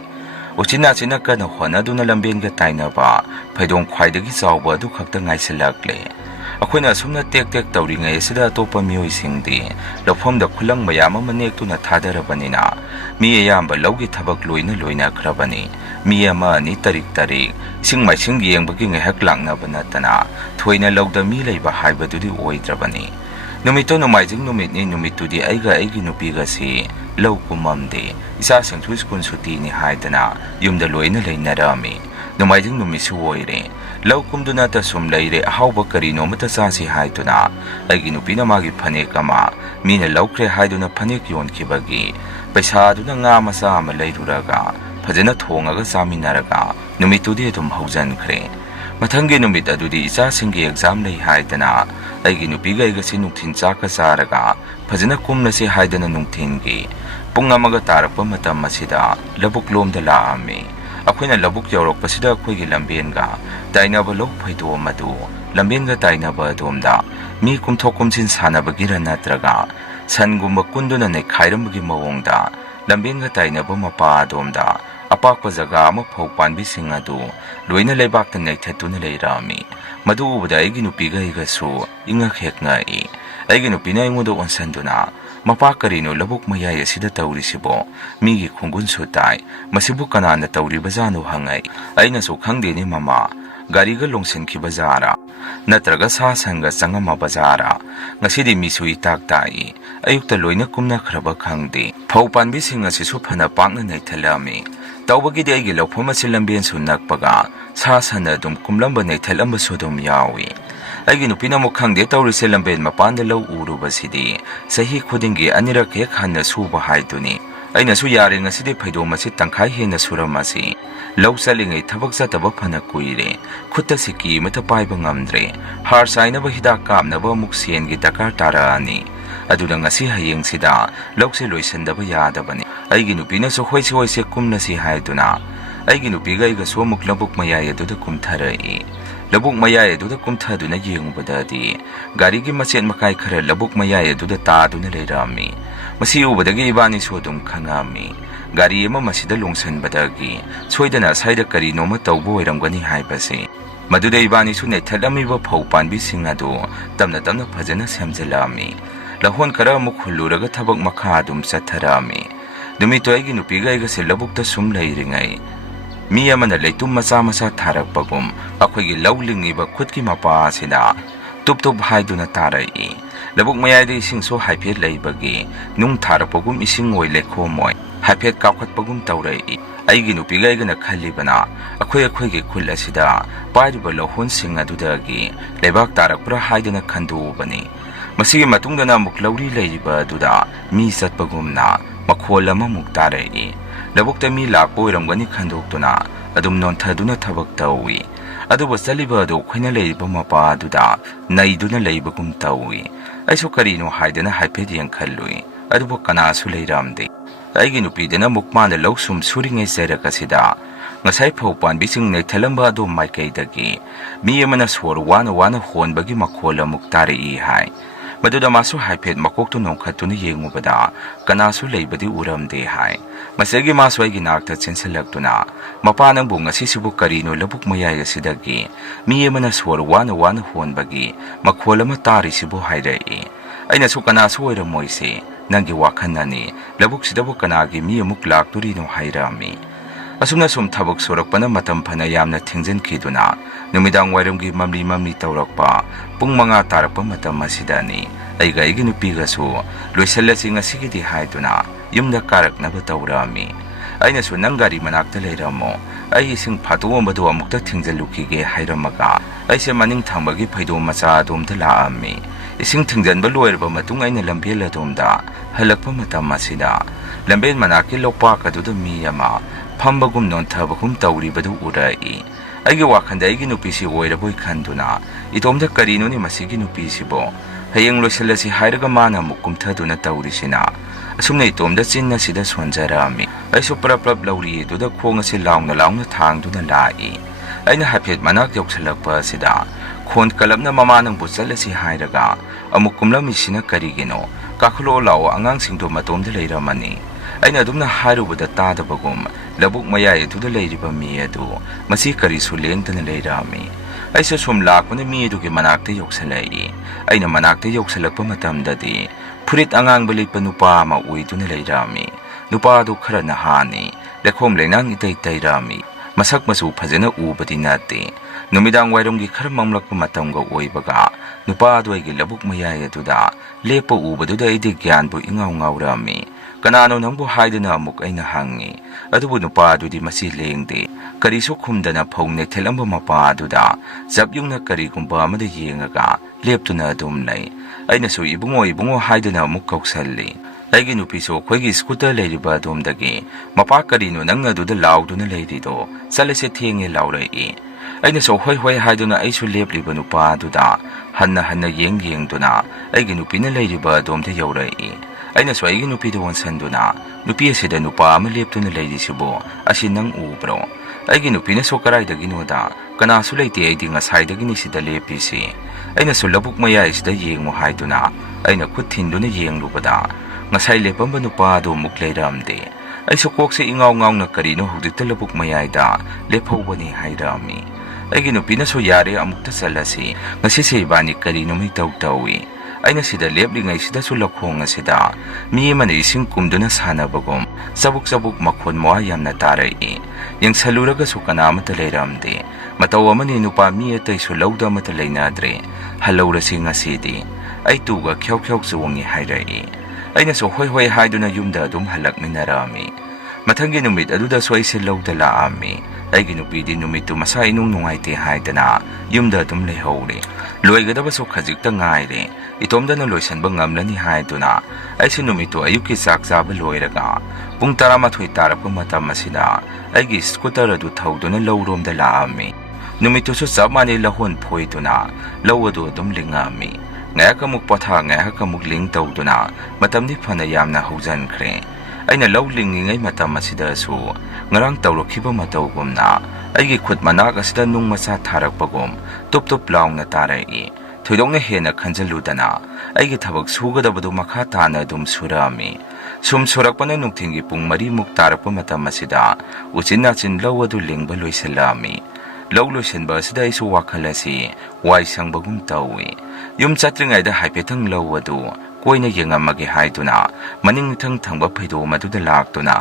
ꯎꯆꯤꯟ ꯅꯥꯆꯤꯟꯅ ꯀꯟꯅ ꯍꯣꯠꯅꯗꯨꯅ ꯂꯝꯕꯦꯟꯒ ꯇꯥꯏꯅꯕ ꯐꯩꯗꯣꯝ ꯈ꯭ꯋꯥꯏꯗꯒꯤ ꯆꯥꯎꯕ ꯑꯗꯨ ꯈꯛꯇ ꯉꯥꯏꯁꯤꯜꯂꯛꯂꯦ꯫ ꯑꯩꯈꯣꯏꯅ ꯑꯁꯨꯝꯅ ꯇꯦꯛ ꯇꯧꯔꯤꯉꯩ ꯑꯁꯤꯗ ꯑꯇꯣꯞꯄ ꯃꯤꯑꯣꯏꯁꯤꯡꯗꯤ ꯂꯧꯐꯝꯗ ꯈꯨꯂꯪ ꯃꯌꯥꯝ ꯑꯃ ꯅꯦꯛꯇꯨꯅ ꯊꯥꯗꯔꯕꯅꯤꯅ ꯃꯤ ꯑꯌꯥꯝꯕ ꯂꯧꯒꯤ ꯊꯕꯛ ꯂꯣꯏꯅꯈ꯭ꯔꯕꯅꯤ꯫ ꯃꯤ 1-2 ꯇꯔꯤꯛ ꯏꯁꯤꯡ ꯃꯥꯏꯁꯤꯡ ꯌꯦꯡꯕꯒꯤ ꯉꯥꯏꯍꯥꯛ ꯂꯥꯛꯅꯕ ꯅꯠꯇꯅ ꯊꯣꯏꯅ ꯂꯧꯗ ꯃꯤ ꯂꯩꯕ ꯍꯥꯏꯕꯗꯨꯗꯤ ꯑꯣꯏꯗ꯭ꯔꯕꯅꯤ꯫ ꯅꯨꯃꯤꯠꯇꯣ ꯅꯣꯡꯃꯥꯏꯖꯤꯡ ꯅꯨꯃꯤꯠꯅꯤ꯫ ꯅꯨꯃꯤꯠꯇꯨꯗꯤ ꯑꯩꯒ ꯑꯩꯒꯤ ꯅꯨꯄꯤꯒꯁꯤ ꯂꯧ ꯀꯨꯝꯃꯝꯗꯦ꯫ ꯏꯆꯥꯁꯤꯡꯁꯨ ꯁ꯭ꯀꯨꯜ ꯁꯨꯇꯤꯅꯤ ꯍꯥꯏꯗꯅ ꯌꯨꯝꯗ ꯂꯣꯏꯅ ꯂꯩꯅꯔꯝꯃꯤ꯫ ꯅꯣꯡꯃꯥꯏꯖꯤꯡ ꯅꯨꯃꯤꯠꯁꯨ ꯑꯣꯏꯔꯦ꯫ ꯂꯧ ꯀꯨꯝꯗꯨꯅꯇ ꯁꯨꯝ ꯂꯩꯔꯦ꯫ ꯑꯍꯥꯎꯕ ꯀꯔꯤꯅꯣꯃꯇ ꯆꯥꯁꯤ ꯍꯥꯏꯗꯨꯅ ꯑꯩꯒꯤ ꯅꯨꯄꯤꯅ ꯃꯥꯒꯤ ꯐꯅꯦꯛ ꯑꯃ ꯃꯤꯅ ꯂꯧꯈ꯭ꯔꯦ ꯍꯥꯏꯗꯨꯅ ꯐꯅꯦꯛ ꯌꯣꯟꯈꯤꯕꯒꯤ ꯄꯩꯁꯥꯗꯨꯅ ꯉꯥ ꯃꯆꯥ ꯑꯃ ꯂꯩꯔꯨꯔꯒ ꯐꯖꯅ ꯊꯣꯡꯉꯒ ꯆꯥꯃꯤꯟꯅꯔꯒ ꯅꯨꯃꯤꯠꯇꯨꯗꯤ ꯑꯗꯨꯝ ꯍꯧꯖꯤꯟꯈ꯭ꯔꯦ꯫ ꯃꯊꯪꯒꯤ ꯅꯨꯃꯤꯠ ꯑꯗꯨꯗꯤ ꯏꯆꯥꯁꯤꯡꯒꯤ ꯑꯦꯛꯖꯥꯝ ꯂꯩ ꯍꯥꯏꯗꯅ ꯑꯩꯒꯤ ꯅꯨꯄꯤꯒ ꯑꯩꯒꯁꯤ ꯅꯨꯡꯊꯤꯟ ꯆꯥꯛꯀ ꯆꯥꯔꯒ ꯐꯖꯅ ꯀꯨꯝꯂꯁꯤ ꯍꯥꯏꯗꯅ ꯅꯨꯡꯊꯤꯟꯒꯤ ꯄꯨꯡ 1ꯒ ꯇꯥꯔꯛꯄ ꯃꯇꯝ ꯑꯁꯤꯗ ꯂꯧꯕꯨꯛ ꯂꯣꯝꯗ ꯂꯥꯛꯑꯝꯃꯤ꯫ ꯑꯩꯈꯣꯏꯅ ꯂꯧꯕꯨꯛ ꯌꯧꯔꯛꯄꯁꯤꯗ ꯑꯩꯈꯣꯏꯒꯤ ꯂꯝꯕꯦꯟꯒ ꯇꯥꯏꯅꯕ ꯂꯧ ꯐꯩꯗꯣꯝ ꯑꯗꯨ ꯂꯝꯕꯦꯟꯒ ꯇꯥꯏꯅꯕ ꯑꯗꯣꯝꯗ ꯃꯤ ꯀꯨꯝꯊꯣꯛ ꯀꯨꯝꯁꯤꯟ ꯁꯥꯟꯅꯕꯒꯤꯔ ꯅꯠꯇ꯭ꯔꯒ ꯁꯟꯒꯨꯝꯕ ꯀꯨꯟꯗꯨꯅ ꯅꯩꯈꯥꯏꯔꯝꯕꯒꯤ ꯃꯑꯣꯡꯗ ꯂꯝꯕꯦꯟꯒ ꯇꯥꯏꯅꯕ ꯃꯄꯥ ꯑꯗꯣꯝꯗ ꯑꯄꯥꯛꯄ ꯖꯒꯥ ꯑꯃ ꯐꯧ ꯄꯥꯟꯕꯤꯁꯤꯡ ꯑꯗꯨ ꯂꯣꯏꯅ ꯂꯩꯕꯥꯛꯇ ꯅꯩꯊꯠꯇꯨꯅ ꯂꯩꯔꯝꯃꯤ꯫ ꯃꯗꯨ ꯎꯕꯗ ꯑꯩꯒꯤ ꯅꯨꯄꯤꯒ ꯑꯩꯒꯁꯨ ꯏꯉꯛ ꯍꯦꯛ ꯉꯛꯏ꯫ ꯑꯩꯒꯤ ꯅꯨꯄꯤꯅ ꯑꯩꯉꯣꯟꯗ ꯑꯣꯟꯁꯤꯟꯗꯨꯅ Mapa karino labuk mayay asida tawrisibo, migi khunggunsu tay, masibu kanana tawribazano hangay, ay naso khangde ni mama, gariga longsin ki bazara, natraga sa sanga sangama bazara, ngasidi misu itak tayi, ayukta loy na kumna kraba khangde, paupan bising asisu phana pakna naithalami, tawbagidi ay gilaw pumasilambian sunakpaga, sa sana dum kumlamba naithalamba sudum yawi. Ay ginupina mo khangde tawrise lamben mapanda law urubasidi, sahi khudingi anirak hek hanna suba haiduni. Ay nasu yari nga sidi paido masit tangkay hina suramasi. Law salingay tabag sa tabag panakuire, kuta siki matapay bangamdre, harsay na ba hidakam na ba muksien gitakar taraani. Aduna nga si hayeng sida, law si loy sanda ba yada ba ni. Ay ginupina so hoy si kum na si haiduna. Ay ginupigay ga so muklabok mayaya do da kumtarai. Labuk mayay duda kumthadu na yengubadadi, garigi masien makay khara labuk mayay duda tadu na layrami. Masiubadagi ibani sudum khangami, gari ema masida lungsan badagi, soydana sayda karino matawbo iramgani haibasi. Maduda ibani su nethalami ba phaupan bising adu, tamna phajana samjalami. Lahon kara mukhuluraga thabak makha adum satharami. Dumito ay ginupiga ay gasi labuk ta sum layringay. Mi amana leitum masa tharakpagum akhoi lawlingiba khutki mapa sina tup haiduna tarai labuk mayai ising so haiphet leibagi nung tharakpagum ising oi lekho moi haiphet kakhatpagum taurai aigi nupigai gana khalibana akhoi gi khul asida pariba lohon sing adudagi lebak tarakpra haiduna khandu bani masigi matungda na muklauri leiba duda mi satpagumna makhol ama muktarai labukta mi lakpo iramgani khandoktuna adum nonthaduna thabak tawi aduba saliba do khoina leiba mapa duda naiduna leibagum tawi aiso karino haidana haiphet yang khallui aduba kana su leiramde aigi nupidana mukmana loksum suringai serakasida ngasai phaupan bising nei thalamba do maikaidagi mi amana swar wana honbagi makhola muktari hai maduda masu haiphet makoktu nongkhatuna yengubada kanasu leibadi uramde hai masagi masu ay ginakta chensalagtuna mapanang bunga sisibu karino labuk mayay asidagi miye manaswar wana honbagi makhola matari sibu hairai ay nasu kanasu ay ramoyse nangi wakanani labuk sidabu kanagi miye muklak turino hairami asumna sum thabak sorakpana matam phana yamna thingjan khiduna numidang wairamgi mamli tawrakpa pung manga tarakpa matam asidani aiga igi nupiga su loisalasi ngasigidi haiduna yumda karaknaba tawrami aina su nangari manakta leiramo ai ising phatuwambadu amukta thingjalukige hairamaga aise maning thambagi phaido macha adumda laami ising thingjanba loirba matung aina lambel adumda halakpa matam asida lambel manaki lokpa kaduda mi ama phambagum nonthabagum tawribadu urai aigi wakhanda aigi nupisi oiraboi khanduna itomda karinoni masigi nupisibo hayeng loisalasi hairaga mana mukumthaduna tawrisina asumna itomda chinna sida sonjarami aisu prap lauri duda khong asi laungna thangduna lai aina haphet manak yoksalakpa sida khon kalapna mamanang buchalasi hairaga amukumlami sina karigino kakhlo law angang singdo matomda leiramani aina dumna harubada tadabagum labuk mayay duda leiriba mi adu masi karisu lengtana leirami aisa sum lakpana mi dugi manakta yoksalai aina manakta yoksalakpa matamdadi furit angang balipa nupa ma uiduna leirami nupa du khara nahani lekhom lenang itai rami masak masu phajana ubadi nate numidang wairamgi khara mamlakpa matamga oibaga nupa du aigi labuk mayay aduda lepa ubaduda ide gyanbu ingaw rami kanano nangbu haidana amuk aina hangi adubu nupa adudi masi lengde karisu khumdana phongne thelamba mapa aduda jabyungna karigumba amada yengaga leptuna adum lai aina su ibungo haidana amuk kauksalli aigi nupiso khoigi scooter leiriba adumdagi mapa karino nang aduda lauduna leirido salase thenge laurai aina so hoi haiduna aisu lepliba nupa aduda hanna yengduna aigi nupina leiriba adumda yaurai aina so aigi nupi do sanduna nupi asida nupa ama leptuna leirisibo asin nang ubro aigi nupi na so karai daginoda kana su leite aidi ngasai dagini sida lepisi aina so labuk mayay sida yengmo haiduna aina khuthinduna yenglubada ngasai lepamba nupa do mukleiramde aiso kokse ingaw na karino hudita labuk mayay da lephobani hairami aigi nupi na so yare amukta salasi ngasi se ibani karino may tawtawi ꯑꯩꯅ ꯁꯤꯗ ꯂꯦꯞꯂꯤꯉꯩꯁꯤꯗꯁꯨ ꯂꯧꯈꯣꯡ ꯑꯁꯤꯗ ꯃꯤ ꯑꯃꯅ ꯏꯁꯤꯡ ꯀꯨꯝꯗꯨꯅ ꯁꯥꯟꯅꯕꯒꯨꯝ ꯆꯕꯨꯛ ꯆꯕꯨꯛ ꯃꯈꯣꯟ ꯃꯋꯥ ꯌꯥꯝꯅ ꯇꯥꯔꯛꯏ꯫ ꯌꯦꯡꯁꯜꯂꯨꯔꯒꯁꯨ ꯀꯅꯥꯃꯠꯇ ꯂꯩꯔꯝꯗꯦ꯫ ꯃꯇꯧ ꯑꯃꯅꯤ ꯅꯨꯄꯥ ꯃꯤ ꯑꯇꯩꯁꯨ ꯂꯧꯗ ꯑꯃꯠꯇ ꯂꯩꯅꯗ꯭ꯔꯦ꯫ ꯍꯜꯂꯧꯔꯁꯤ ꯉꯁꯤꯗꯤ꯫ ꯑꯩ ꯇꯨꯒ ꯈ꯭ꯌꯧ ꯈ꯭ꯌꯧ ꯆꯣꯡꯉꯤ ꯍꯥꯏꯔꯛꯏ꯫ ꯑꯩꯅꯁꯨ ꯍꯣꯏ ꯍꯣꯏ ꯍꯥꯏꯗꯨꯅ ꯌꯨꯝꯗ ꯑꯗꯨꯝ ꯍꯜꯂꯛꯃꯤꯟꯅꯔꯛꯑꯝꯃꯤ꯫ ꯃꯊꯪꯒꯤ ꯅꯨꯃꯤꯠ ꯑꯗꯨꯗꯁꯨ ꯑꯩꯁꯦ ꯂꯧꯗ ꯂꯥꯛꯑꯝꯃꯤ꯫ ꯑꯩꯒꯤ ꯅꯨꯄꯤꯗꯤ ꯅꯨꯃꯤꯠꯇꯨ ꯃꯁꯥ ꯏꯅꯨꯡ ꯅꯨꯡꯉꯥꯏꯇꯦ ꯍꯥꯏꯗꯅ ꯌꯨꯝꯗ ꯑꯗꯨꯝ ꯂꯩꯍꯧꯔꯦ꯫ ꯂꯣꯏꯒꯗꯕꯁꯨ ꯈꯖꯤꯛꯇ ꯉꯥꯏꯔꯦ꯫ ꯏꯇꯣꯝꯗꯅ ꯂꯣꯏꯁꯟꯕ ꯉꯝꯂꯅꯤ ꯍꯥꯏꯗꯨꯅ ꯑꯩꯁꯦ ꯅꯨꯃꯤꯠꯇꯨ ꯑꯌꯨꯛꯀꯤ ꯆꯥꯛ ꯆꯥꯕ ꯂꯣꯏꯔꯒ ꯄꯨꯡ 12 ꯇꯥꯔꯛꯄ ꯃꯇꯝ ꯑꯁꯤꯗ ꯑꯩꯒꯤ ꯁ꯭ꯀꯨꯇꯔ ꯑꯗꯨ ꯊꯧꯗꯨꯅ ꯂꯧꯔꯣꯝꯗ ꯂꯥꯛꯑꯝꯃꯤ꯫ ꯅꯨꯃꯤꯠꯇꯨꯁꯨ ꯆꯞ ꯃꯥꯟꯅꯩ ꯂꯧꯍꯣꯟ ꯐꯣꯏꯗꯨꯅ ꯂꯧ ꯑꯗꯨ ꯑꯗꯨꯝ ꯂꯤꯡꯉꯛꯑꯝꯃꯤ꯫ ꯉꯥꯏꯍꯥꯛ ꯑꯃꯨꯛ ꯄꯣꯊꯥ ꯉꯥꯏꯍꯥꯛ ꯑꯃꯨꯛ ꯂꯤꯡ ꯇꯧꯗꯨꯅ ꯃꯇꯝꯗꯤ ꯐꯅ ꯌꯥꯝꯅ ꯍꯧꯖꯤꯟꯈ꯭ꯔꯦ꯫ ꯑꯩꯅ ꯂꯧ ꯂꯤꯡꯉꯤꯉꯩ ꯃꯇꯝ ꯑꯁꯤꯗꯁꯨ ꯉꯔꯥꯡ ꯇꯧꯔꯛꯈꯤꯕ ꯃꯇꯧꯒꯨꯝꯅ ꯑꯩꯒꯤ ꯈꯨꯠ ꯃꯅꯥꯛ ꯑꯁꯤꯗ ꯅꯨꯡ ꯃꯆꯥ ꯊꯥꯔꯛꯄꯒꯨꯝ ꯇꯨꯞ ꯇꯨꯞ ꯂꯥꯎꯅ ꯇꯥꯔꯛꯏ꯫ ꯊꯣꯏꯗꯣꯛꯅ ꯍꯦꯟꯅ ꯈꯟꯖꯜꯂꯨꯗꯅ ꯑꯩꯒꯤ ꯊꯕꯛ ꯁꯨꯒꯗꯕꯗꯨ ꯃꯈꯥ ꯇꯥꯅ ꯑꯗꯨꯝ ꯁꯨꯔꯛꯑꯝꯃꯤ꯫ ꯁꯨꯝ ꯁꯨꯔꯛꯄꯅ ꯅꯨꯡꯊꯤꯟꯒꯤ ꯄꯨꯡ 4 ꯇꯥꯔꯛꯄ ꯃꯇꯝ ꯑꯁꯤꯗ ꯎꯆꯤꯟ ꯅꯥꯆꯤꯟ ꯂꯧ ꯑꯗꯨ ꯂꯤꯡꯕ ꯂꯣꯏꯁꯤꯜꯂꯛꯑꯝꯃꯤ꯫ ꯂꯧ ꯂꯣꯏꯁꯤꯟꯕ ꯑꯁꯤꯗ ꯑꯩꯁꯨ ꯋꯥꯈꯜ ꯑꯁꯤ ꯋꯥꯏ ꯁꯪꯕꯒꯨꯝ ꯇꯧꯏ꯫ ꯌꯨꯝ ꯆꯠꯇ꯭ꯔꯤꯉꯩꯗ ꯍꯥꯏꯐꯦꯠꯇꯪ ꯂꯧ ꯑꯗꯨ ꯀꯣꯏꯅ ꯌꯦꯡꯉꯝꯃꯒꯦ ꯍꯥꯏꯗꯨꯅ ꯃꯅꯤꯡ ꯏꯊꯪ ꯊꯪꯕ ꯐꯩꯗꯣꯝ ꯑꯗꯨꯗ ꯂꯥꯛꯇꯨꯅ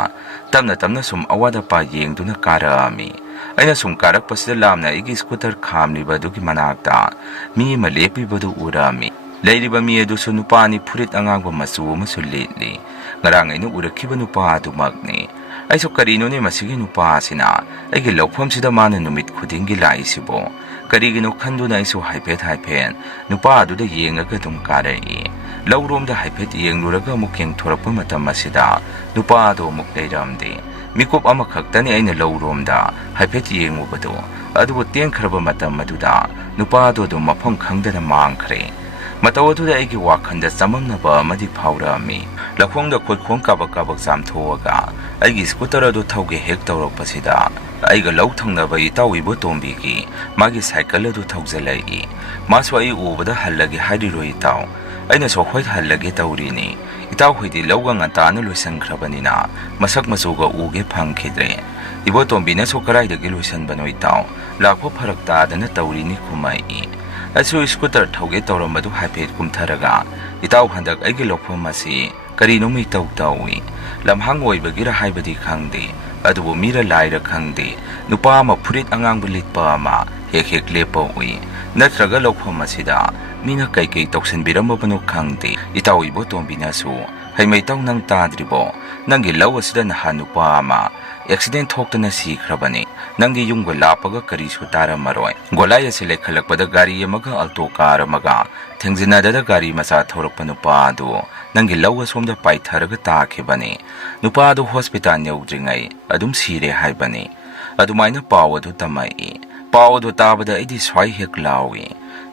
ꯇꯞꯅ ꯇꯞꯅ ꯁꯨꯝ ꯑꯋꯥꯠ ꯑꯄꯥ ꯌꯦꯡꯗꯨꯅ ꯀꯥꯔꯛꯑꯝꯃꯤ꯫ ꯑꯩꯅ ꯁꯨꯝ ꯀꯥꯔꯛꯄꯁꯤꯗ ꯂꯥꯞꯅ ꯑꯩꯒꯤ ꯁ꯭ꯀꯨꯇꯔ ꯈꯥꯝꯂꯤꯕ ꯑꯗꯨꯒꯤ ꯃꯅꯥꯛꯇ ꯃꯤ ꯑꯃ ꯂꯦꯞꯄꯤꯕꯗꯨ ꯎꯔꯛꯑꯝꯃꯤ꯫ ꯂꯩꯔꯤꯕ ꯃꯤ ꯑꯗꯨꯁꯨ ꯅꯨꯄꯥꯅꯤ, ꯐꯨꯔꯤꯠ ꯑꯉꯥꯡꯕ ꯃꯆꯨ ꯑꯃꯁꯨ ꯂꯤꯠꯂꯤ꯫ ꯉꯔꯥꯡ ꯑꯩꯅ ꯎꯔꯛꯈꯤꯕ ꯅꯨꯄꯥ ꯑꯗꯨꯃꯛꯅꯤ꯫ ꯑꯩꯁꯨ ꯀꯔꯤꯅꯣꯅꯦ ꯃꯁꯤꯒꯤ ꯅꯨꯄꯥ ꯑꯁꯤꯅ ꯑꯩꯒꯤ ꯂꯧꯐꯝꯁꯤꯗ ꯃꯥꯅ ꯅꯨꯃꯤꯠ ꯈꯨꯗꯤꯡꯒꯤ ꯂꯥꯛꯏꯁꯤꯕꯣ ꯀꯔꯤꯒꯤꯅꯣ ꯈꯟꯗꯨꯅ ꯑꯩꯁꯨ ꯍꯥꯏꯐꯦꯠ ꯅꯨꯄꯥ ꯑꯗꯨꯗ ꯌꯦꯡꯉꯒ ꯑꯗꯨꯝ ꯀꯥꯔꯛꯏ꯫ ꯂꯧꯔꯣꯝꯗ ꯍꯥꯏꯐꯦꯠ ꯌꯦꯡꯂꯨꯔꯒ ꯑꯃꯨꯛ ꯌꯦꯡꯊꯣꯔꯛꯄ ꯃꯇꯝ ꯑꯁꯤꯗ ꯅꯨꯄꯥ ꯑꯗꯨ ꯑꯃꯨꯛ ꯂꯩꯔꯝꯗꯦ꯫ ꯃꯤꯀꯨꯞ ꯑꯃꯈꯛꯇꯅꯤ ꯑꯩꯅ ꯂꯧꯔꯣꯝꯗ ꯍꯥꯏꯐꯦꯠ ꯌꯦꯡꯉꯨꯕꯗꯣ, ꯑꯗꯨꯕꯨ ꯇꯦꯟꯈ꯭ꯔꯕ ꯃꯇꯝ ꯑꯗꯨꯗ ꯅꯨꯄꯥ ꯑꯗꯨ ꯑꯗꯨꯝ ꯃꯐꯝ ꯈꯪꯗꯅ ꯃꯥꯡꯈ꯭ꯔꯦ꯫ ꯃꯇꯧ ꯑꯗꯨꯗ ꯑꯩꯒꯤ ꯋꯥꯈꯜꯗ ꯆꯃꯝꯅꯕ ꯑꯃꯗꯤ ꯐꯥꯎꯔꯛꯑꯝꯃꯤ꯫ ꯂꯧꯈꯣꯡꯗ ꯈꯨꯠꯈꯣꯡ ꯀꯥꯕꯛ ꯀꯥꯕꯛ ꯆꯥꯝꯊꯣꯛꯑꯒ ꯑꯩꯒꯤ ꯁ꯭ꯀꯨꯇꯔ ꯑꯗꯨ ꯊꯧꯒꯦ ꯍꯦꯛ ꯇꯧꯔꯛꯄꯁꯤꯗ ꯑꯩꯒ ꯂꯧ ꯊꯪꯅꯕ ꯏꯇꯥꯎ ꯏꯕꯣꯇꯣꯝꯕꯤꯒꯤ ꯃꯥꯒꯤ ꯁꯥꯏꯀꯜ ꯑꯗꯨ ꯊꯧꯖꯤꯜꯂꯛꯏ꯫ ꯃꯥꯁꯨ ꯑꯩ ꯎꯕꯗ ꯍꯜꯂꯒꯦ ꯍꯥꯏꯔꯤꯔꯣ ꯏꯇꯥꯎ? ꯑꯩꯅꯁꯨ ꯍꯣꯏ ꯍꯜꯂꯒꯦ ꯇꯧꯔꯤꯅꯤ꯫ ꯏꯇꯥꯎ ꯍꯣꯏꯗꯤ ꯂꯧꯒ ꯉꯟꯇꯥꯅ ꯂꯣꯏꯁꯟꯈ꯭ꯔꯕꯅꯤꯅ ꯃꯁꯛ ꯃꯆꯨꯒ ꯎꯒꯦ ꯐꯪꯈꯤꯗ꯭ꯔꯦ꯫ ꯏꯕꯣꯇꯣꯝꯕꯤꯅꯁꯨ ꯀꯗꯥꯏꯗꯒꯤ ꯂꯣꯏꯁꯟꯕꯅꯣ ꯏꯇꯥꯎ? ꯂꯥꯛꯄ ꯐꯔꯛ ꯇꯥꯗꯅ ꯇꯧꯔꯤꯅꯤ ꯈꯨꯝꯃꯛꯏ꯫ ꯑꯩꯁꯨ ꯁ꯭ꯀꯨꯇꯔ ꯊꯧꯒꯦ ꯇꯧꯔꯝꯕꯗꯨ ꯍꯥꯏꯐꯦꯠ ꯀꯨꯝꯊꯔꯒ ꯏꯇꯥꯎ ꯍꯟꯗꯛ ꯑꯩꯒꯤ ꯂꯧꯐꯝ ꯑꯁꯤ ꯀꯔꯤꯅꯣꯝ ꯏꯇꯧ ꯇꯧꯏ꯫ ꯂꯝꯍꯥꯡ ꯑꯣꯏꯕꯒꯤꯔ ꯍꯥꯏꯕꯗꯤ ꯈꯪꯗꯦ, ꯑꯗꯨꯕꯨ ꯃꯤꯔ ꯂꯥꯏꯔ ꯈꯪꯗꯦ ꯅꯨꯄꯥ ꯑꯃ ꯐꯨꯔꯤꯠ ꯑꯉꯥꯡꯕ ꯂꯤꯠꯄ ꯑꯃ ꯍꯦꯛ ꯍꯦꯛ ꯂꯦꯞꯄ ꯎꯏ꯫ ꯅꯠꯇ꯭ꯔꯒ ꯂꯧꯐꯝ ꯑꯁꯤꯗ ꯃꯤꯅ ꯀꯩꯀꯩ ꯇꯧꯁꯟꯕꯤꯔꯝꯃꯕꯅꯣ ꯈꯪꯗꯦ꯫ ꯏꯇꯥꯎ ꯏꯕꯣꯇꯣꯝꯕꯤꯅꯁꯨ ꯍꯩꯃꯩꯇꯧ ꯅꯪ ꯇꯥꯗ꯭ꯔꯤꯕꯣ? ꯅꯪꯒꯤ ꯂꯧ ꯑꯁꯤꯗ ꯅꯍꯥꯟ ꯅꯨꯄꯥ ꯑꯃ ꯑꯦꯛꯁꯤꯗꯦꯟ ꯊꯣꯛꯇꯅ ꯁꯤꯈ꯭ꯔꯕꯅꯤ꯫ ꯅꯪꯒꯤ ꯌꯨꯝꯒ ꯂꯥꯞꯄꯒ ꯀꯔꯤꯁꯨ ꯇꯥꯔꯝꯃꯔꯣꯏ꯫ ꯒꯣꯂꯥꯏ ꯑꯁꯤ ꯂꯩꯈꯠꯂꯛꯄꯗ ꯒꯥꯔꯤ ꯑꯃꯒ ꯑꯜꯇꯣ ꯀꯥꯔ ꯑꯃꯒ ꯊꯦꯡꯖꯤꯟꯅꯗꯅ ꯒꯥꯔꯤ ꯃꯆꯥ ꯊꯧꯔꯛꯄ ꯅꯨꯄꯥ ꯑꯗꯨ ꯅꯪꯒꯤ ꯂꯧ ꯑꯁꯣꯝꯗ ꯄꯥꯏꯊꯔꯒ ꯇꯥꯈꯤꯕꯅꯤ꯫ ꯅꯨꯄꯥ ꯑꯗꯨ ꯍꯣꯁꯄꯤꯇꯥꯜ ꯌꯧꯗ꯭ꯔꯤꯉꯩ ꯑꯗꯨꯝ ꯁꯤꯔꯦ ꯍꯥꯏꯕꯅꯤ꯫ ꯑꯗꯨꯃꯥꯏꯅ ꯄꯥꯎ ꯑꯗꯨ ꯇꯝꯃꯛꯏ꯫ ꯄꯥꯎ ꯑꯗꯨ ꯇꯥꯕꯗ ꯑꯩꯗꯤ ꯁ꯭ꯋꯥꯏ ꯍꯦꯛ ꯂꯥꯎꯏ꯫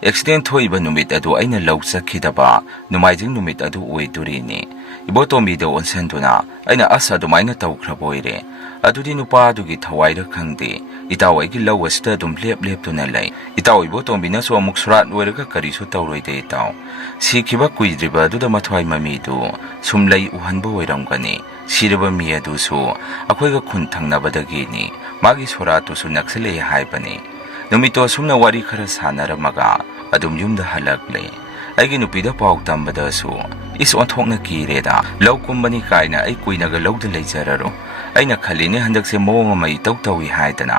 ꯑꯦꯛꯁꯤꯗꯦꯟ ꯊꯣꯛꯏꯕ ꯅꯨꯃꯤꯠ ꯑꯗꯨ ꯑꯩꯅ ꯂꯧ ꯆꯠꯈꯤꯗꯕ ꯅꯣꯡꯃꯥꯏꯖꯤꯡ ꯅꯨꯃꯤꯠ ꯑꯗꯨ ꯑꯣꯏꯗꯣꯔꯤꯅꯤ꯫ ꯏꯕꯣꯇꯣꯝꯕꯤꯗ ꯑꯣꯟꯁꯤꯟꯗꯨꯅ ꯑꯩꯅ ꯑꯁ ꯑꯗꯨꯃꯥꯏꯅ ꯇꯧꯈ꯭ꯔꯕ ꯑꯣꯏꯔꯦ, ꯑꯗꯨꯗꯤ ꯅꯨꯄꯥ ꯑꯗꯨꯒꯤ ꯊꯋꯥꯏꯔ ꯈꯪꯗꯦ ꯏꯇꯥꯎ ꯑꯩꯒꯤ ꯂꯧ ꯑꯁꯤꯗ ꯑꯗꯨꯝ ꯂꯦꯞꯇꯨꯅ ꯂꯩ꯫ ꯏꯇꯥꯎ ꯏꯕꯣꯇꯣꯝꯕꯤꯅꯁꯨ ꯑꯃꯨꯛ ꯁꯨꯔꯥꯠ ꯂꯣꯏꯔꯒ ꯀꯔꯤꯁꯨ ꯇꯧꯔꯣꯏꯗ ꯏꯇꯥꯎ꯫ ꯁꯤꯈꯤꯕ ꯀꯨꯏꯗ꯭ꯔꯤꯕ ꯑꯗꯨꯗ ꯃꯊ꯭ꯋꯥꯏ ꯃꯃꯤꯗꯨ ꯁꯨꯝ ꯂꯩ ꯎꯍꯟꯕ ꯑꯣꯏꯔꯝꯒꯅꯤ꯫ ꯁꯤꯔꯕ ꯃꯤ ꯑꯗꯨꯁꯨ ꯑꯩꯈꯣꯏꯒ ꯈꯨꯟ ꯊꯪꯅꯕꯗꯒꯤꯅꯤ꯫ ꯃꯥꯒꯤ ꯁꯣꯔꯥꯠꯇꯨꯁꯨ ꯅꯛꯁꯤꯜꯂꯛꯑꯦ ꯍꯥꯏꯕꯅꯤ꯫ ꯅꯨꯃꯤꯠꯇꯣ ꯑꯁꯨꯝꯅ ꯋꯥꯔꯤ ꯈꯔ ꯁꯥꯟꯅꯔꯝꯃꯒ ꯑꯗꯨꯝ ꯌꯨꯝꯗ ꯍꯜꯂꯛꯂꯦ꯫ ꯑꯩꯒꯤ ꯅꯨꯄꯤꯗ ꯄꯥꯎ ꯇꯝꯕꯗꯁꯨ ꯏꯁ ꯑꯣꯟꯊꯣꯛꯅ ꯀꯤꯔꯦꯗ, ꯂꯧ ꯀꯨꯝꯕꯅꯤ ꯀꯥꯏꯅ ꯑꯩ ꯀꯨꯏꯅꯒ ꯂꯧꯗ ꯂꯩꯖꯔꯔꯣ꯫ ꯑꯩꯅ ꯈꯜꯂꯤꯅꯦ ꯍꯟꯗꯛꯁꯦ ꯃꯑꯣꯡ ꯑꯃ ꯏꯇꯧ ꯇꯧꯏ ꯍꯥꯏꯗꯅ꯫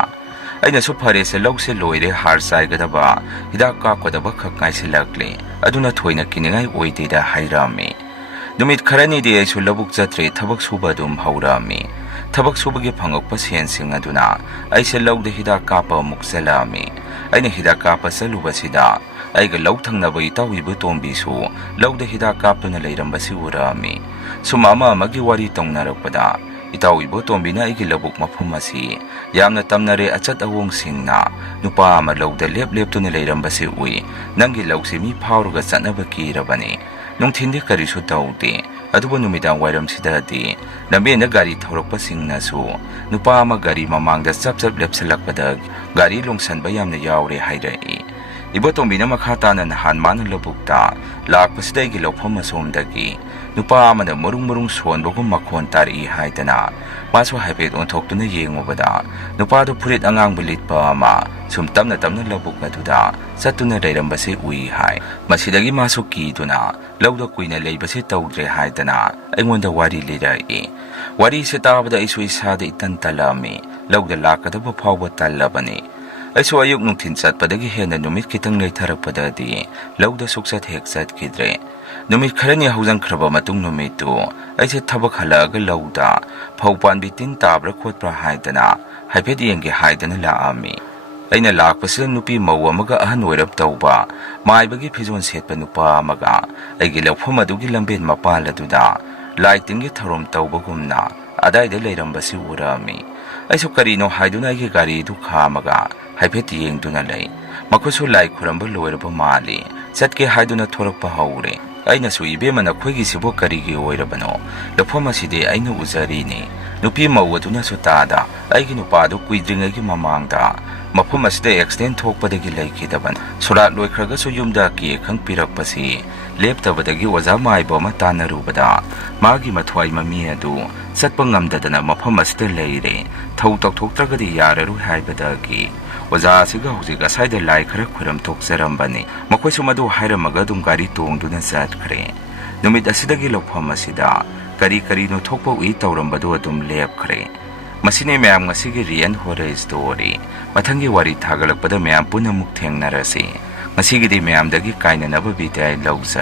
ꯑꯩꯅꯁꯨ ꯐꯔꯦꯁꯦ ꯂꯧꯁꯦ ꯂꯣꯏꯔꯦ, ꯍꯥꯔ ꯆꯥꯏꯒꯗꯕ ꯍꯤꯗꯥꯛ ꯀꯥꯞꯀꯗꯕ ꯈꯛ ꯉꯥꯏꯁꯤꯜꯂꯛꯂꯦ, ꯑꯗꯨꯅ ꯊꯣꯏꯅ ꯀꯤꯅꯤꯡꯉꯥꯏ ꯑꯣꯏꯗꯦꯗ ꯍꯥꯏꯔꯝꯃꯤ꯫ ꯅꯨꯃꯤꯠ ꯈꯔꯅꯤꯗꯤ ꯑꯩꯁꯨ ꯂꯧꯕꯨꯛ ꯆꯠꯇ꯭ꯔꯦ, ꯊꯕꯛ ꯁꯨꯕ ꯑꯗꯨꯝ ꯍꯧꯔꯛꯑꯝꯃꯤ꯫ ꯊꯕꯛ ꯁꯨꯕꯒꯤ ꯐꯪꯉꯛꯄ ꯁꯦꯟꯁꯤꯡ ꯑꯗꯨꯅ ꯑꯩꯁꯦ ꯂꯧꯗ ꯍꯤꯗꯥꯛ ꯀꯥꯞꯄ ꯑꯃꯨꯛ ꯆꯠꯂꯛꯑꯝꯃꯤ꯫ ꯑꯩꯅ ꯍꯤꯗꯥꯛ ꯀꯥꯞꯄ ꯆꯠꯂꯨꯕꯁꯤꯗ ꯑꯩꯒ ꯂꯧ ꯊꯪꯅꯕ ꯏꯇꯥꯎ ꯏꯕꯣꯇꯣꯝꯕꯤꯁꯨ ꯂꯧꯗ ꯍꯤꯗꯥꯛ ꯀꯥꯞꯇꯨꯅ ꯂꯩꯔꯝꯕꯁꯤ ꯎꯔꯛꯑꯝꯃꯤ꯫ ꯁꯨꯝ ꯑꯃ ꯑꯃꯒꯤ ꯋꯥꯔꯤ ꯇꯧꯅꯔꯛꯄꯗ ꯏꯇꯥꯎ ꯏꯕꯣꯇꯣꯝꯕꯤꯅ ꯑꯩꯒꯤ ꯂꯧꯕꯨꯛ ꯃꯐꯝ ꯑꯁꯤ ꯌꯥꯝꯅ ꯇꯝꯅꯔꯦ ꯑꯆꯠ ꯑꯋꯣꯡꯁꯤꯡꯅ ꯅꯨꯄꯥ ꯑꯃ ꯂꯧꯗ ꯂꯦꯞꯇꯨꯅ ꯂꯩꯔꯝꯕꯁꯤ ꯎꯏ꯫ ꯅꯪꯒꯤ ꯂꯧꯁꯤ ꯃꯤ ꯐꯥꯎꯔꯒ ꯆꯠꯅꯕ ꯀꯤꯔꯕꯅꯤ꯫ ꯅꯨꯡꯊꯤꯟꯗꯤ ꯀꯔꯤꯁꯨ ꯇꯧꯗꯦ, ꯑꯗꯨꯕꯨ ꯅꯨꯃꯤꯗꯥꯡ ꯋꯥꯏꯔꯝꯁꯤꯗꯗꯤ ꯂꯝꯕꯦꯟꯗ ꯒꯥꯔꯤ ꯊꯧꯔꯛꯄꯁꯤꯡꯅꯁꯨ ꯅꯨꯄꯥ ꯑꯃ ꯒꯥꯔꯤ ꯃꯃꯥꯡꯗ ꯆꯞ ꯂꯦꯞꯁꯤꯜꯂꯛꯄꯗ ꯒꯥꯔꯤ ꯂꯣꯡꯁꯟꯕ ꯌꯥꯝꯅ ꯌꯥꯎꯔꯦ ꯍꯥꯏꯔꯛꯏ꯫ ꯏꯕꯣꯇꯣꯝꯕꯤꯅ ꯃꯈꯥ ꯇꯥꯅ ꯅꯍꯥꯟ ꯃꯥꯅ ꯂꯧꯕꯨꯛꯇ ꯂꯥꯛꯄꯁꯤꯗ ꯑꯩꯒꯤ ꯂꯧꯐꯝ ꯑꯁꯣꯝꯗꯒꯤ ꯅꯨꯄꯥ ꯑꯃꯅ ꯃꯔꯨꯡ ꯁꯣꯟꯕꯒꯨꯝ ꯃꯈꯣꯟ ꯇꯥꯔꯛꯏ ꯍꯥꯏꯗꯅ ꯃꯥꯁꯨ ꯍꯥꯏꯐꯦꯠ ꯑꯣꯟꯊꯣꯛꯇꯨꯅ ꯌꯦꯡꯉꯨꯕꯗ ꯅꯨꯄꯥꯗꯨ ꯐꯨꯔꯤꯠ ꯑꯉꯥꯡꯕ ꯂꯤꯠꯄ ꯑꯃ ꯁꯨꯝ ꯇꯞꯅ ꯇꯞꯅ ꯂꯧꯕꯨꯛ ꯑꯗꯨꯗ ꯆꯠꯇꯨꯅ ꯂꯩꯔꯝꯕꯁꯤ ꯎꯏ ꯍꯥꯏ ꯃꯁꯤꯗꯒꯤ ꯃꯥꯁꯨ ꯀꯤꯗꯨꯅ ꯂꯧꯗ ꯀꯨꯏꯅ ꯂꯩꯕꯁꯤ ꯇꯧꯗ꯭ꯔꯦ ꯍꯥꯏꯗꯅ ꯑꯩꯉꯣꯟꯗ ꯋꯥꯔꯤ ꯂꯤꯔꯛꯏ ꯋꯥꯔꯤꯁꯤ ꯇꯥꯕꯗ ꯑꯩꯁꯨ ꯏꯁꯥꯗ ꯏꯇꯟ ꯇꯜꯂꯛꯑꯝꯃꯤ ꯂꯧꯗ ꯂꯥꯛꯀꯗꯕ ꯐꯥꯎꯕ ꯇꯜꯂꯕꯅꯤ ꯑꯩꯁꯨ ꯑꯌꯨꯛ ꯅꯨꯡꯊꯤꯟ ꯆꯠꯄꯗꯒꯤ ꯍꯦꯟꯅ ꯅꯨꯃꯤꯠ ꯈꯤꯇꯪ ꯂꯩꯊꯔꯛꯄꯗꯗꯤ ꯂꯧꯗ ꯁꯨꯛꯆꯠ ꯍꯦꯛ ꯆꯠꯈꯤꯗ꯭ꯔꯦ ꯅꯨꯃꯤꯠ ꯈꯔꯅꯤ ꯍꯧꯖꯟꯈ꯭ꯔꯕ ꯃꯇꯨꯡ ꯅꯨꯃꯤꯠꯇꯨ ꯑꯩꯁꯦ ꯊꯕꯛ ꯍꯜꯂꯛꯑꯒ ꯂꯧꯗ ꯐꯧ ꯄꯥꯟꯕꯤ ꯇꯤꯟ ꯇꯥꯕ꯭ꯔꯥ ꯈꯣꯠꯄ꯭ꯔꯥ ꯍꯥꯏꯗꯅ ꯍꯥꯏꯐꯦꯠ ꯌꯦꯡꯒꯦ ꯍꯥꯏꯗꯅ ꯂꯥꯛꯑꯝꯃꯤ ꯑꯩꯅ ꯂꯥꯛꯄꯁꯤꯗ ꯅꯨꯄꯤ ꯃꯧ ꯑꯃꯒ ꯑꯍꯟ ꯑꯣꯏꯔꯞ ꯇꯧꯕ ꯃꯥꯏꯕꯒꯤ ꯐꯤꯖꯣꯜ ꯁꯦꯠꯄ ꯅꯨꯄꯥ ꯑꯃꯒ ꯑꯩꯒꯤ ꯂꯧꯐꯝ ꯑꯗꯨꯒꯤ ꯂꯝꯕꯦꯟ ꯃꯄꯥꯟ ꯑꯗꯨꯗ ꯂꯥꯏ ꯇꯤꯟꯒꯤ ꯊꯧꯔꯝ ꯇꯧꯕꯒꯨꯝꯅ ꯑꯗꯥꯏꯗ ꯂꯩꯔꯝꯕꯁꯤ ꯎꯔꯛꯑꯝꯃꯤ ꯑꯩꯁꯨ ꯀꯔꯤꯅꯣ ꯍꯥꯏꯗꯨꯅ ꯑꯩꯒꯤ ꯒꯥꯔꯤꯗꯨ ꯈꯥꯝꯃꯒ ꯍꯥꯏꯐꯦꯠ ꯌꯦꯡꯗꯨꯅ ꯂꯩ ꯃꯈꯣꯏꯁꯨ ꯂꯥꯏ ꯈꯨꯔꯝꯕ ꯂꯣꯏꯔꯕ ꯃꯥꯜꯂꯤ ꯆꯠꯀꯦ ꯍꯥꯏꯗꯨꯅ ꯊꯣꯔꯛꯄ ꯍꯧꯔꯦ ꯑꯩꯅꯁꯨ ꯏꯕꯦꯝꯃ ꯅꯈꯣꯏꯒꯤꯁꯤꯕꯨ ꯀꯔꯤꯒꯤ ꯑꯣꯏꯔꯕꯅꯣ ꯂꯧꯐꯝ ꯑꯁꯤꯗꯤ ꯑꯩꯅ ꯎꯖꯔꯤꯅꯤ ꯅꯨꯄꯤ ꯃꯧ ꯑꯗꯨꯅꯁꯨ ꯇꯥꯗ ꯑꯩꯒꯤ ꯅꯨꯄꯥꯗꯨ ꯀꯨꯏꯗ꯭ꯔꯤꯉꯩꯒꯤ ꯃꯃꯥꯡꯗ ꯃꯐꯝ ꯑꯁꯤꯗ ꯑꯦꯛꯁꯤꯗꯦꯟ ꯊꯣꯛꯄꯗꯒꯤ ꯂꯩꯈꯤꯗꯕꯅꯤ ꯁꯣꯔꯥꯠ ꯂꯣꯏꯈ꯭ꯔꯒꯁꯨ ꯌꯨꯝꯗ ꯑꯀꯤ ꯑꯈꯪ ꯄꯤꯔꯛꯄꯁꯤ ꯂꯦꯞꯇꯕꯗꯒꯤ ꯑꯣꯖꯥ ꯃꯥꯏꯕ ꯑꯃ ꯇꯥꯟꯅꯔꯨꯕꯗ ꯃꯥꯒꯤ ꯃꯊ꯭ꯋꯥꯏ ꯃꯃꯤ ꯑꯗꯨ ꯆꯠꯄ ꯉꯝꯗꯗꯅ ꯃꯐꯝ ꯑꯁꯤꯗ ꯂꯩꯔꯦ ꯊꯧ ꯇꯧꯊꯣꯛꯇ꯭ꯔꯒꯗꯤ ꯌꯥꯔꯔꯣꯏ ꯍꯥꯏꯕꯗꯒꯤ ꯑꯣꯖꯥ ꯑꯁꯤꯒ ꯍꯧꯖꯤꯛ ꯑꯁꯥꯏꯗ ꯂꯥꯏ ꯈꯔ ꯈꯨꯔꯝ ꯊꯣꯛꯆꯔꯝꯕꯅꯤ ꯃꯈꯣꯏꯁꯨ ꯃꯗꯨ ꯍꯥꯏꯔꯝꯃꯒ ꯑꯗꯨꯝ ꯒꯥꯔꯤ ꯇꯣꯡꯗꯨꯅ ꯆꯠꯈ꯭ꯔꯦ ꯅꯨꯃꯤꯠ ꯑꯁꯤꯗꯒꯤ ꯂꯧꯐꯝ ꯑꯁꯤꯗ ꯀꯔꯤ ꯀꯔꯤꯅꯣ ꯊꯣꯛꯄ ꯎꯏ ꯇꯧꯔꯝꯕꯗꯨ ꯑꯗꯨꯝ ꯂꯦꯞꯈ꯭ꯔꯦ ꯃꯁꯤꯅꯦ ꯃꯌꯥꯝ ꯉꯁꯤꯒꯤ ꯔꯤꯌꯦꯜ ꯍꯣꯔꯔ ꯁ꯭ꯇꯣꯔꯤ ꯃꯊꯪꯒꯤ ꯋꯥꯔꯤ ꯊꯥꯒꯠꯂꯛꯄꯗ ꯃꯌꯥꯝ ꯄꯨꯟꯅ ꯑꯃꯨꯛ ꯊꯦꯡꯅꯔꯁꯤ ꯉꯁꯤꯒꯤꯗꯤ ꯃꯌꯥꯝꯗꯒꯤ ꯀꯥꯏꯅꯅꯕ ꯕꯤꯗꯥꯏ ꯂꯧꯖꯔꯦ